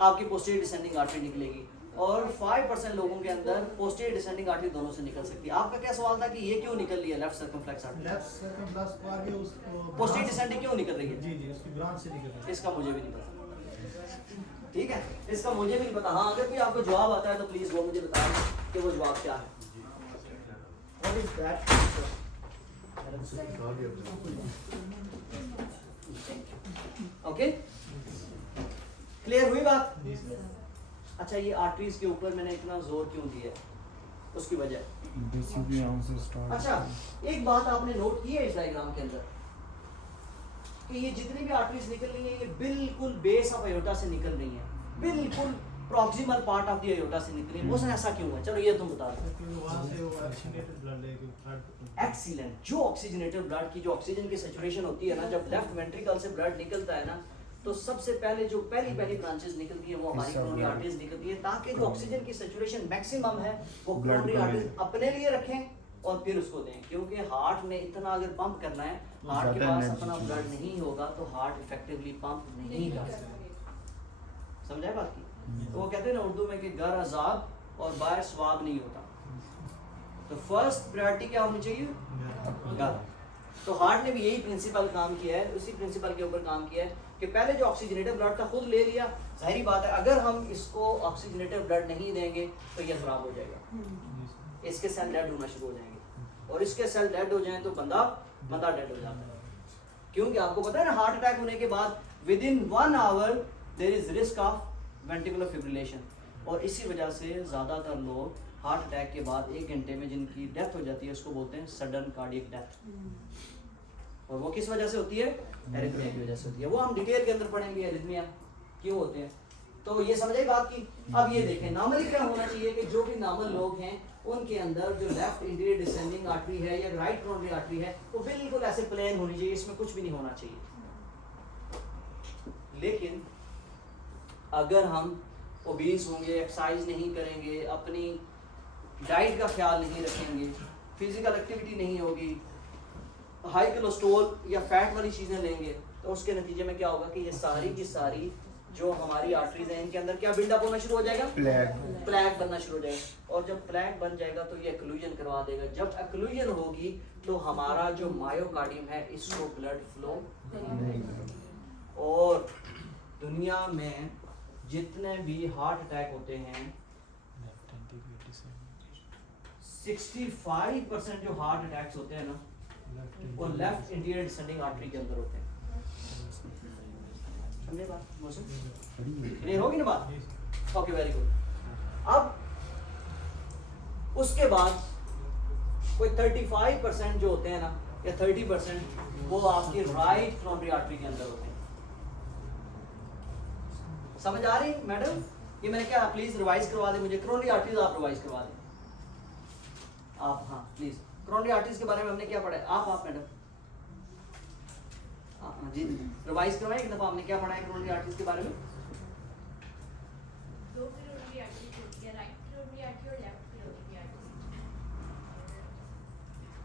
आपकी पोस्टीरियर डिसेंडिंग आर्टरी निकलेगी, और 5% लोगों के अंदर पोस्टीरियर डिसेंडिंग आर्टरी दोनों से निकल सकती है। आपका क्या सवाल था कि ये क्यों निकल रही है left circumflex artery? Left circumflex को आगे उसको पोस्टीरियर डिसेंडिंग क्यों निकल रही है? जी जी उसकी ब्रांच से निकल रही है। इसका मुझे भी नहीं पता, ठीक है, इसका मुझे भी नहीं पता। हाँ, अगर कोई आपको जवाब आता है तो प्लीज वो मुझे बताएं कि वो जवाब क्या है। What is that? Okay, clear हुई बात? अच्छा, ये आर्टरीज के ऊपर मैंने इतना जोर क्यों दिया है, उसकी वजह। अच्छा, एक बात आपने नोट की है इस डायग्राम के अंदर कि ये जितनी भी आर्टरीज निकल रही हैं ये बिल्कुल बेस ऑफ एयोर्टा से निकल रही हैं, बिल्कुल प्रॉक्सिमल पार्ट ऑफ द एयोर्टा से निकली है। मोहसिन ऐसा क्यों है? चलो ये तुम बता दो। वहां से वो ऑक्सीजनेटेड ब्लड लेके एक्सीलेंट। जो ऑक्सीजनेटेड ब्लड की जो ऑक्सीजन की सैचुरेशन होती है ना, जब लेफ्ट वेंट्रिकल से ब्लड निकलता है ना, तो सबसे पहले जो पहली ब्रांचेस निकलती है वो हमारी कोरोनरी आर्टरीज निकलती है, ताकि जो ऑक्सीजन की सैचुरेशन मैक्सिमम है वो कोरोनरी आर्टरीज अपने लिए रखें और फिर उसको दें। क्योंकि हार्ट ने इतना अगर पंप करना है, हार्ट के पास अपना ब्लड नहीं होगा तो हार्ट इफेक्टिवली पंप नहीं कर सकता। समझा बात की? तो वो कहते हैं ना उर्दू में कि घर अजाब और बाहर स्वाब नहीं होता। तो फर्स्ट प्रायोरिटी क्या होनी चाहिए? घर। तो हार्ट ने भी यही प्रिंसिपल काम किया है, उसी प्रिंसिपल के ऊपर काम किया है कि पहले जो ऑक्सीजनेटेड ब्लड था खुद ले लिया। जाहिर बात है अगर हम इसको ऑक्सीजनेटेड ब्लड नहीं देंगे तो ये खराब हो जाएगा, इसके सेल डेड होना शुरू हो जाएंगे, और इसके सेल डेड हो जाएं तो बंदा डेड हो जाता है। क्योंकि आपको पता है ना, हार्ट अटैक होने के बाद within 1 hour there is risk of ventricular fibrillation, और इसी वजह से ज़्यादातर लोग हार्ट अटैक के बाद 1 घंटे में जिनकी डेथ हो जाती है उसको बोलते हैं सडन कार्डियक डेथ। और वो किस वजह से होती है? एरिथमिया की वजह से होती है। वो हम डिटेल के अंदर पढ़ेंगे एरिथमिया क्यों होते हैं। तो ये समझे बात की? अब ये देखें, नॉर्मली क्या होना चाहिए कि जो भी नॉर्मल लोग हैं उनके अंदर जो लेफ्ट इंटीरियर डिसेंडिंग आर्टरी है या राइट कोरोनरी आर्टरी है वो बिल्कुल ऐसे प्लेन होनी चाहिए, इसमें कुछ भी नहीं होना चाहिए। लेकिन अगर हम ओबीस होंगे, एक्सरसाइज नहीं करेंगे, अपनी डाइट का ख्याल नहीं रखेंगे, फिजिकल एक्टिविटी नहीं होगी, हाई कोलेस्ट्रॉल या फैट वाली चीज़ें लेंगे, तो उसके नतीजे में क्या होगा कि ये सारी की सारी जो हमारी आर्टरीज हैं इनके अंदर क्या बिल्डअप होना शुरू हो जाएगा, प्लैक बनना शुरू हो जाएगा। और जब प्लैक बन जाएगा तो ये एक्लूजन करवा देगा। जब एक्लूजन होगी तो हमारा जो मायोकार्डियम है इसको ब्लड फ्लो और दुनिया में जितने भी हार्ट अटैक होते हैं 65% जो हार्ट अटैक्स होते हैं ना वो लेफ्ट इंटीरियर डिसेंडिंग आर्टरी के अंदर होते हैं। समझे बात? मौसम क्लियर होगी ना बात? Okay, very good. अब उसके बाद कोई 35% जो होते हैं ना या 30% वो आपकी राइट कोरोनरी आर्टरी के अंदर होते हैं। समझ आ रही मैडम? ये मैंने क्या, प्लीज रिवाइज करवा दें मुझे कोरोनरी आर्टरीज, आप रिवाइज करवा दें आप। हाँ प्लीज, कोरोनरी आर्टरीज के बारे में हमने क्या पढ़ा है? आप मैडम हाँ जी रिवाइज करवाएं एक दफा। हमने क्या पढ़ा है कोरोनरी आर्टरीज के बारे में? दो कोरोनरी आर्टरीज होती है, राइट कोरोनरी आर्टरी और left coronary artery.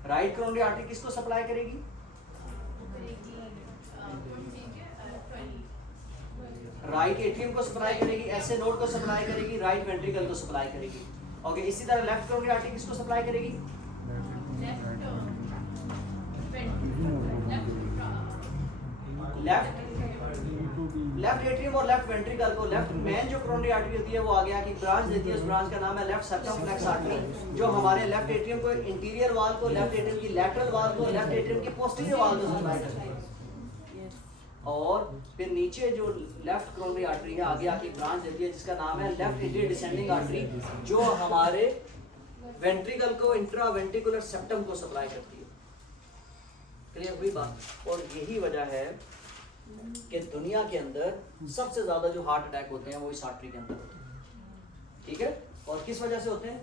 Right coronary artery किसको सप्लाई करेगी? राइट एट्रियम को सप्लाई करेगी, ऐसे नोड को सप्लाई करेगी, राइट वेंट्रिकल को सप्लाई करेगी। ओके, इसी तरह लेफ्ट कोरोनरी आर्टरी किसको सप्लाई करेगी? लेफ्ट एट्रियम और लेफ्ट वेंट्रिकल को। लेफ्ट मेन जो कोरोनरी आर्टरी होती है वो आगे आके ब्रांच देती है, उस ब्रांच का नाम है लेफ्ट सर्कमफ्लेक्स आर्टरी, जो हमारे लेफ्ट एट्रियम को, इंटीरियर वाल को, लेफ्ट एट्रियम की लैटरल वाल को, लेफ्ट एट्रियम की पोस्टीरियर वाल को सप्लाई करती है। और फिर नीचे जो लेफ्ट कोरोनरी आर्टरी है आगे आके ब्रांच देती है जिसका नाम है लेफ्ट इंटीरियर डिसेंडिंग आर्टरी, जो हमारे वेंट्रिकल को, इंट्रा वेंट्रिकुलर सेप्टम को सप्लाई करती है। क्लियर हुई बात? और यही वजह है कि दुनिया के अंदर सबसे ज्यादा जो हार्ट अटैक होते हैं वो इस आर्टरी के अंदर होते हैं। ठीक है? और किस वजह से होते हैं?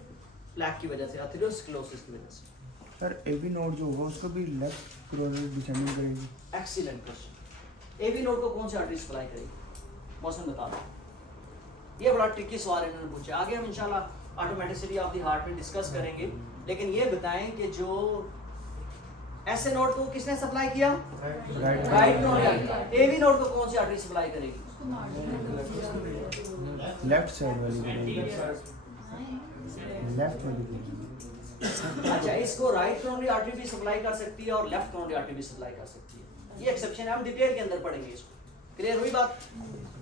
प्लैक की वजह से, एथेरोस्क्लेरोसिस की वजह से। सर एवी नोड जो होगा उसको भी लेफ्ट कोरोनरी डिसेंडिंग करेगी? Excellent question. एवी नोड को कौन सी आर्टरी सप्लाई करेगी? मौसम बता दो। ये बड़ा ट्रिकी सवाल इन्होंने पूछा। आगे हम इंशाल्लाह ऑटोमेटिसिटी ऑफ द हार्ट में डिस्कस करेंगे, लेकिन ये बताएं कि जो ऐसे नोड को किसने सप्लाई किया? Right node. एवी नोड को कौन सी आर्टरी सप्लाई करेगी? लेफ्ट साइड वाली, लेफ्ट वाली। अच्छा, इसको राइट कोरोनरी आर्टरी भी सप्लाई कर सकती है और लेफ्ट कोरोनरी आर्टरी भी सप्लाई कर सकती है। ये एक्सेप्शन है, हम डिटेल के अंदर पढ़ेंगे इसको। क्लियर हुई बात?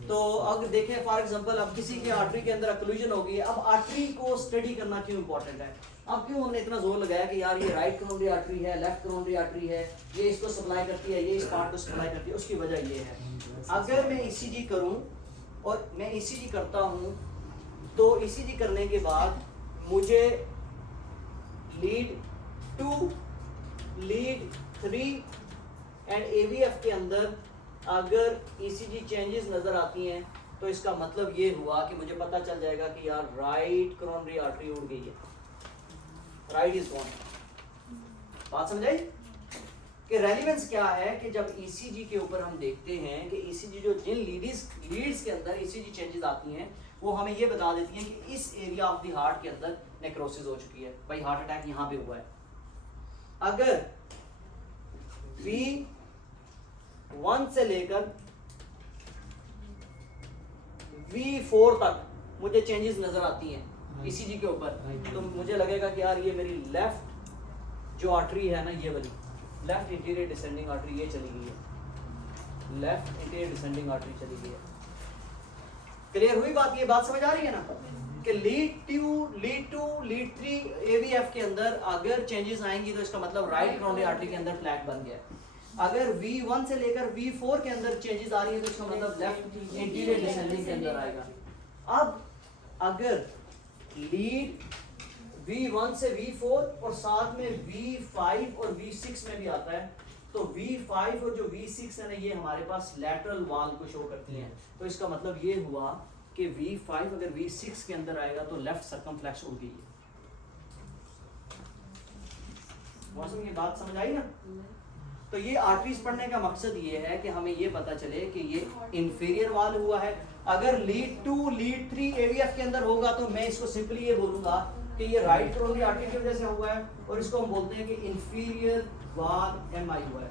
तो अगर देखें फॉर एग्जांपल, अब किसी की आर्टरी के अंदर ओक्लूजन हो गई है, अब आर्टरी को स्टडी करना क्यों इंपॉर्टेंट है? अब क्यों हमने इतना जोर लगाया कि यार ये राइट कोरोनरी आर्टरी है, लेफ्ट कोरोनरी आर्टरी है, ये इसको सप्लाई करती है, ये इस पार्ट को सप्लाई करती है? उसकी वजह ये है, अगर मैं ईसीजी करूं और मैं ईसीजी करता हूं तो ईसीजी करने के बाद मुझे लीड 2, लीड 3 एंड एवीएफ के अंदर अगर ईसीजी चेंजेस नजर आती हैं तो इसका मतलब ये हुआ कि मुझे पता चल जाएगा कि यार राइट कोरोनरी आर्टरी उड़ गई है, राइट इज गॉन। बात समझ आई? कि रेलेवेंस क्या है कि जब ईसीजी के ऊपर हम देखते हैं कि ईसीजी जो जिन लीड्स के अंदर ईसीजी चेंजेस आती हैं वो हमें ये बता देती हैं कि इस एरिया ऑफ द हार्ट के अंदर नेक्रोसिस हो चुकी है, भाई हार्ट अटैक यहाँ पे हुआ है। अगर V1 से लेकर V4 तक मुझे चेंजेस नजर आती हैं ईसीजी के ऊपर, तो मुझे लगेगा कि यार ये मेरी लेफ्ट जो आर्टरी है ना, ये वाली लेफ्ट इंटीरियर डिसेंडिंग आर्टरी ये चली गई है, लेफ्ट इंटीरियर डिसेंडिंग आर्टरी चली गई है। क्लियर हुई बात? ये बात समझ आ रही है ना कि लीड 2, लीड 3 एवीएफ के अंदर अगर चेंजेस आएंगी तो इसका मतलब राइट कोरोनरी आर्टरी के अंदर प्लैक बन गया। अगर V1 से लेकर V4 के अंदर चेंजेस आ रही है तो इसका मतलब लेफ्ट इंटीरियर डिसेंडिंग के अंदर आएगा। अब अगर लीड V1 से V4 और साथ में V5 और V6 में भी आता है तो V5 और जो V6 है ना, ये हमारे पास लैटरल वाल को शो करती हैं। तो इसका मतलब ये हुआ कि V5 अगर V6 के अंदर आएगा तो लेफ्ट सर्कमफ्लेक्स उड़ गई है। मौसम की बात समझ आई ना? तो ये आर्टरीज पढ़ने का मकसद ये है कि हमें ये पता चले कि ये इंफीरियर वाल हुआ है। अगर लीड 2, लीड 3 एवीएफ के अंदर होगा तो मैं इसको सिंपली ये बोलूंगा कि ये राइट कोरोनरी आर्टरी की वजह से हुआ है और इसको हम बोलते हैं कि इंफीरियर वाल एमआई हुआ है।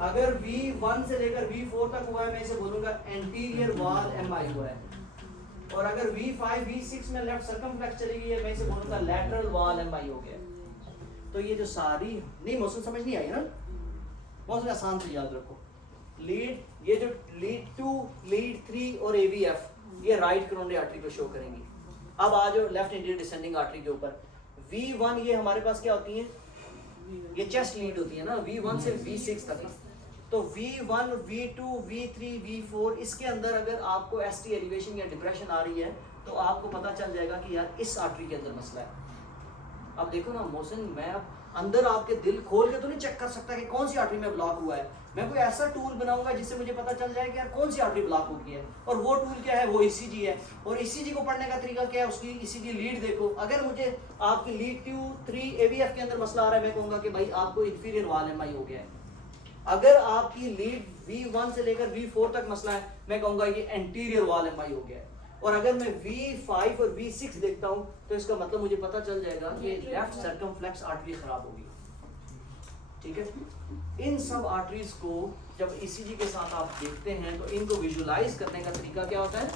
अगर V1 से लेकर V4 तक हुआ है मैं इसे बोलूंगा एंटीरियर वॉल MI हुआ है, और अगर V5 V6 में लेफ्ट सर्कमफ्लेक्स चली गई है मैं इसे बोलूंगा लैटरल वॉल MI हो गया। तो ये जो सारी नहीं मौसम समझ नहीं आई ना, बहुत आसान से याद रखो। लीड, ये जो लीड 2, लीड 3 और AVF ये राइट करोनरी आर्टरी को शो करेंगी। अब आ जाओ लेफ्ट इंटीरियर डिसेंडिंग आर्टरी के ऊपर। V1 ये हमारे पास क्या होती है, ये चेस्ट लीड होती है ना, V1 से V6 तक। तो V1, V2, V3, V4 इसके अंदर अगर आपको ST एलिवेशन या डिप्रेशन आ रही है तो आपको पता चल जाएगा कि यार इस आर्टरी के अंदर मसला है। अब देखो ना मोहसिन, मैं अब अंदर आपके दिल खोल के तो नहीं चेक कर सकता कि कौन सी आर्टरी में ब्लॉक हुआ है। मैं कोई ऐसा टूल बनाऊंगा जिससे मुझे पता चल जाए कि यार कौन सी आर्टरी ब्लॉक हो गई है, और वो टूल क्या है, वो ECG है। और ECG को पढ़ने का तरीका क्या है, उसकी ECG लीड देखो। अगर मुझे आपकी लीड 2, 3 AVF के अंदर मसला आ रहा है मैं कहूंगा कि भाई आपको इंफीरियर वॉल MI हो गया है। अगर आपकी लीड V1 से लेकर V4 तक मसला है मैं कहूंगा ये एंटीरियर वॉल MI हो गया है। और अगर मैं V5 और V6 देखता हूं तो इसका मतलब मुझे पता चल जाएगा कि लेफ्ट सर्कमफ्लेक्स आर्टरी खराब होगी। ठीक है, इन सब आर्टरीज को जब ECG के साथ आप देखते हैं तो इनको विजुलाइज करने का तरीका क्या होता है।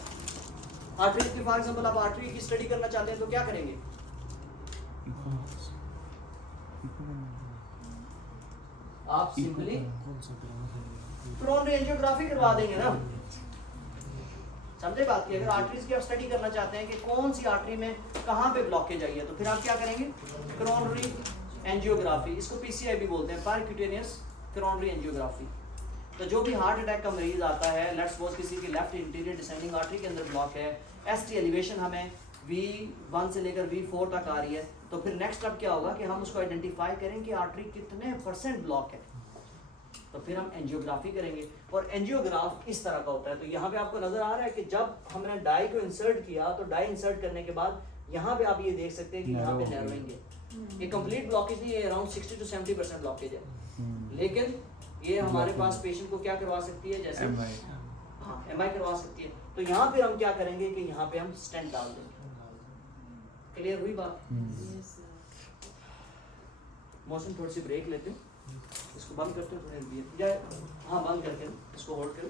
आर्टरीज की फॉर एग्जांपल आप आर्टरी की स्टडी करना चाहते हैं तो क्या करेंगे, आप सिंपली कोरोनरी एंजियोग्राफी करवा देंगे ना। समझे बात की, अगर आर्टरीज की आप स्टडी करना चाहते हैं कि कौन सी आर्टरी में कहां पे ब्लॉकेज आई है तो फिर आप क्या करेंगे, कोरोनरी एंजियोग्राफी, इसको PCI भी बोलते हैं, परक्यूटेनियस कोरोनरी एंजियोग्राफी। तो जो भी हार्ट अटैक का मरीज आता है, लेट्स सपोज किसी की लेफ्ट इंटीरियर डिसेंडिंग आर्टरी के अंदर ब्लॉक है, ST एलिवेशन हमें V1 से लेकर V4 तक आ रही है, तो फिर नेक्स्ट स्टेप क्या होगा कि हम उसको आइडेंटिफाई करें कि आर्टरी कितने % ब्लॉक है, तो फिर हम एंजियोग्राफी करेंगे। और एंजियोग्राफ इस तरह का होता है। तो यहाँ पे आपको नजर आ रहा है कि जब हमने डाई को इंसर्ट किया तो डाई इंसर्ट करने के बाद यहाँ पे आप ये देख सकते हैं कि यहाँ पे नैरोइंग है। ये कंप्लीट ब्लॉकेज नहीं है, अराउंड 60 to 70% ब्लॉकेज है। लेकिन ये हमारे पास पेशेंट को क्या करवा सकती है, जैसे हाँ MI करवा सकती है। तो यहाँ पे हम क्या करेंगे कि यहाँ पे हम स्टेंट डाल देंगे। क्लियर हुई बात? मौसम थोड़ी सी ब्रेक लेते हैं, इसको बंद करते हैं थोड़ी देर, या हाँ बंद करके इसको होल्ड करो।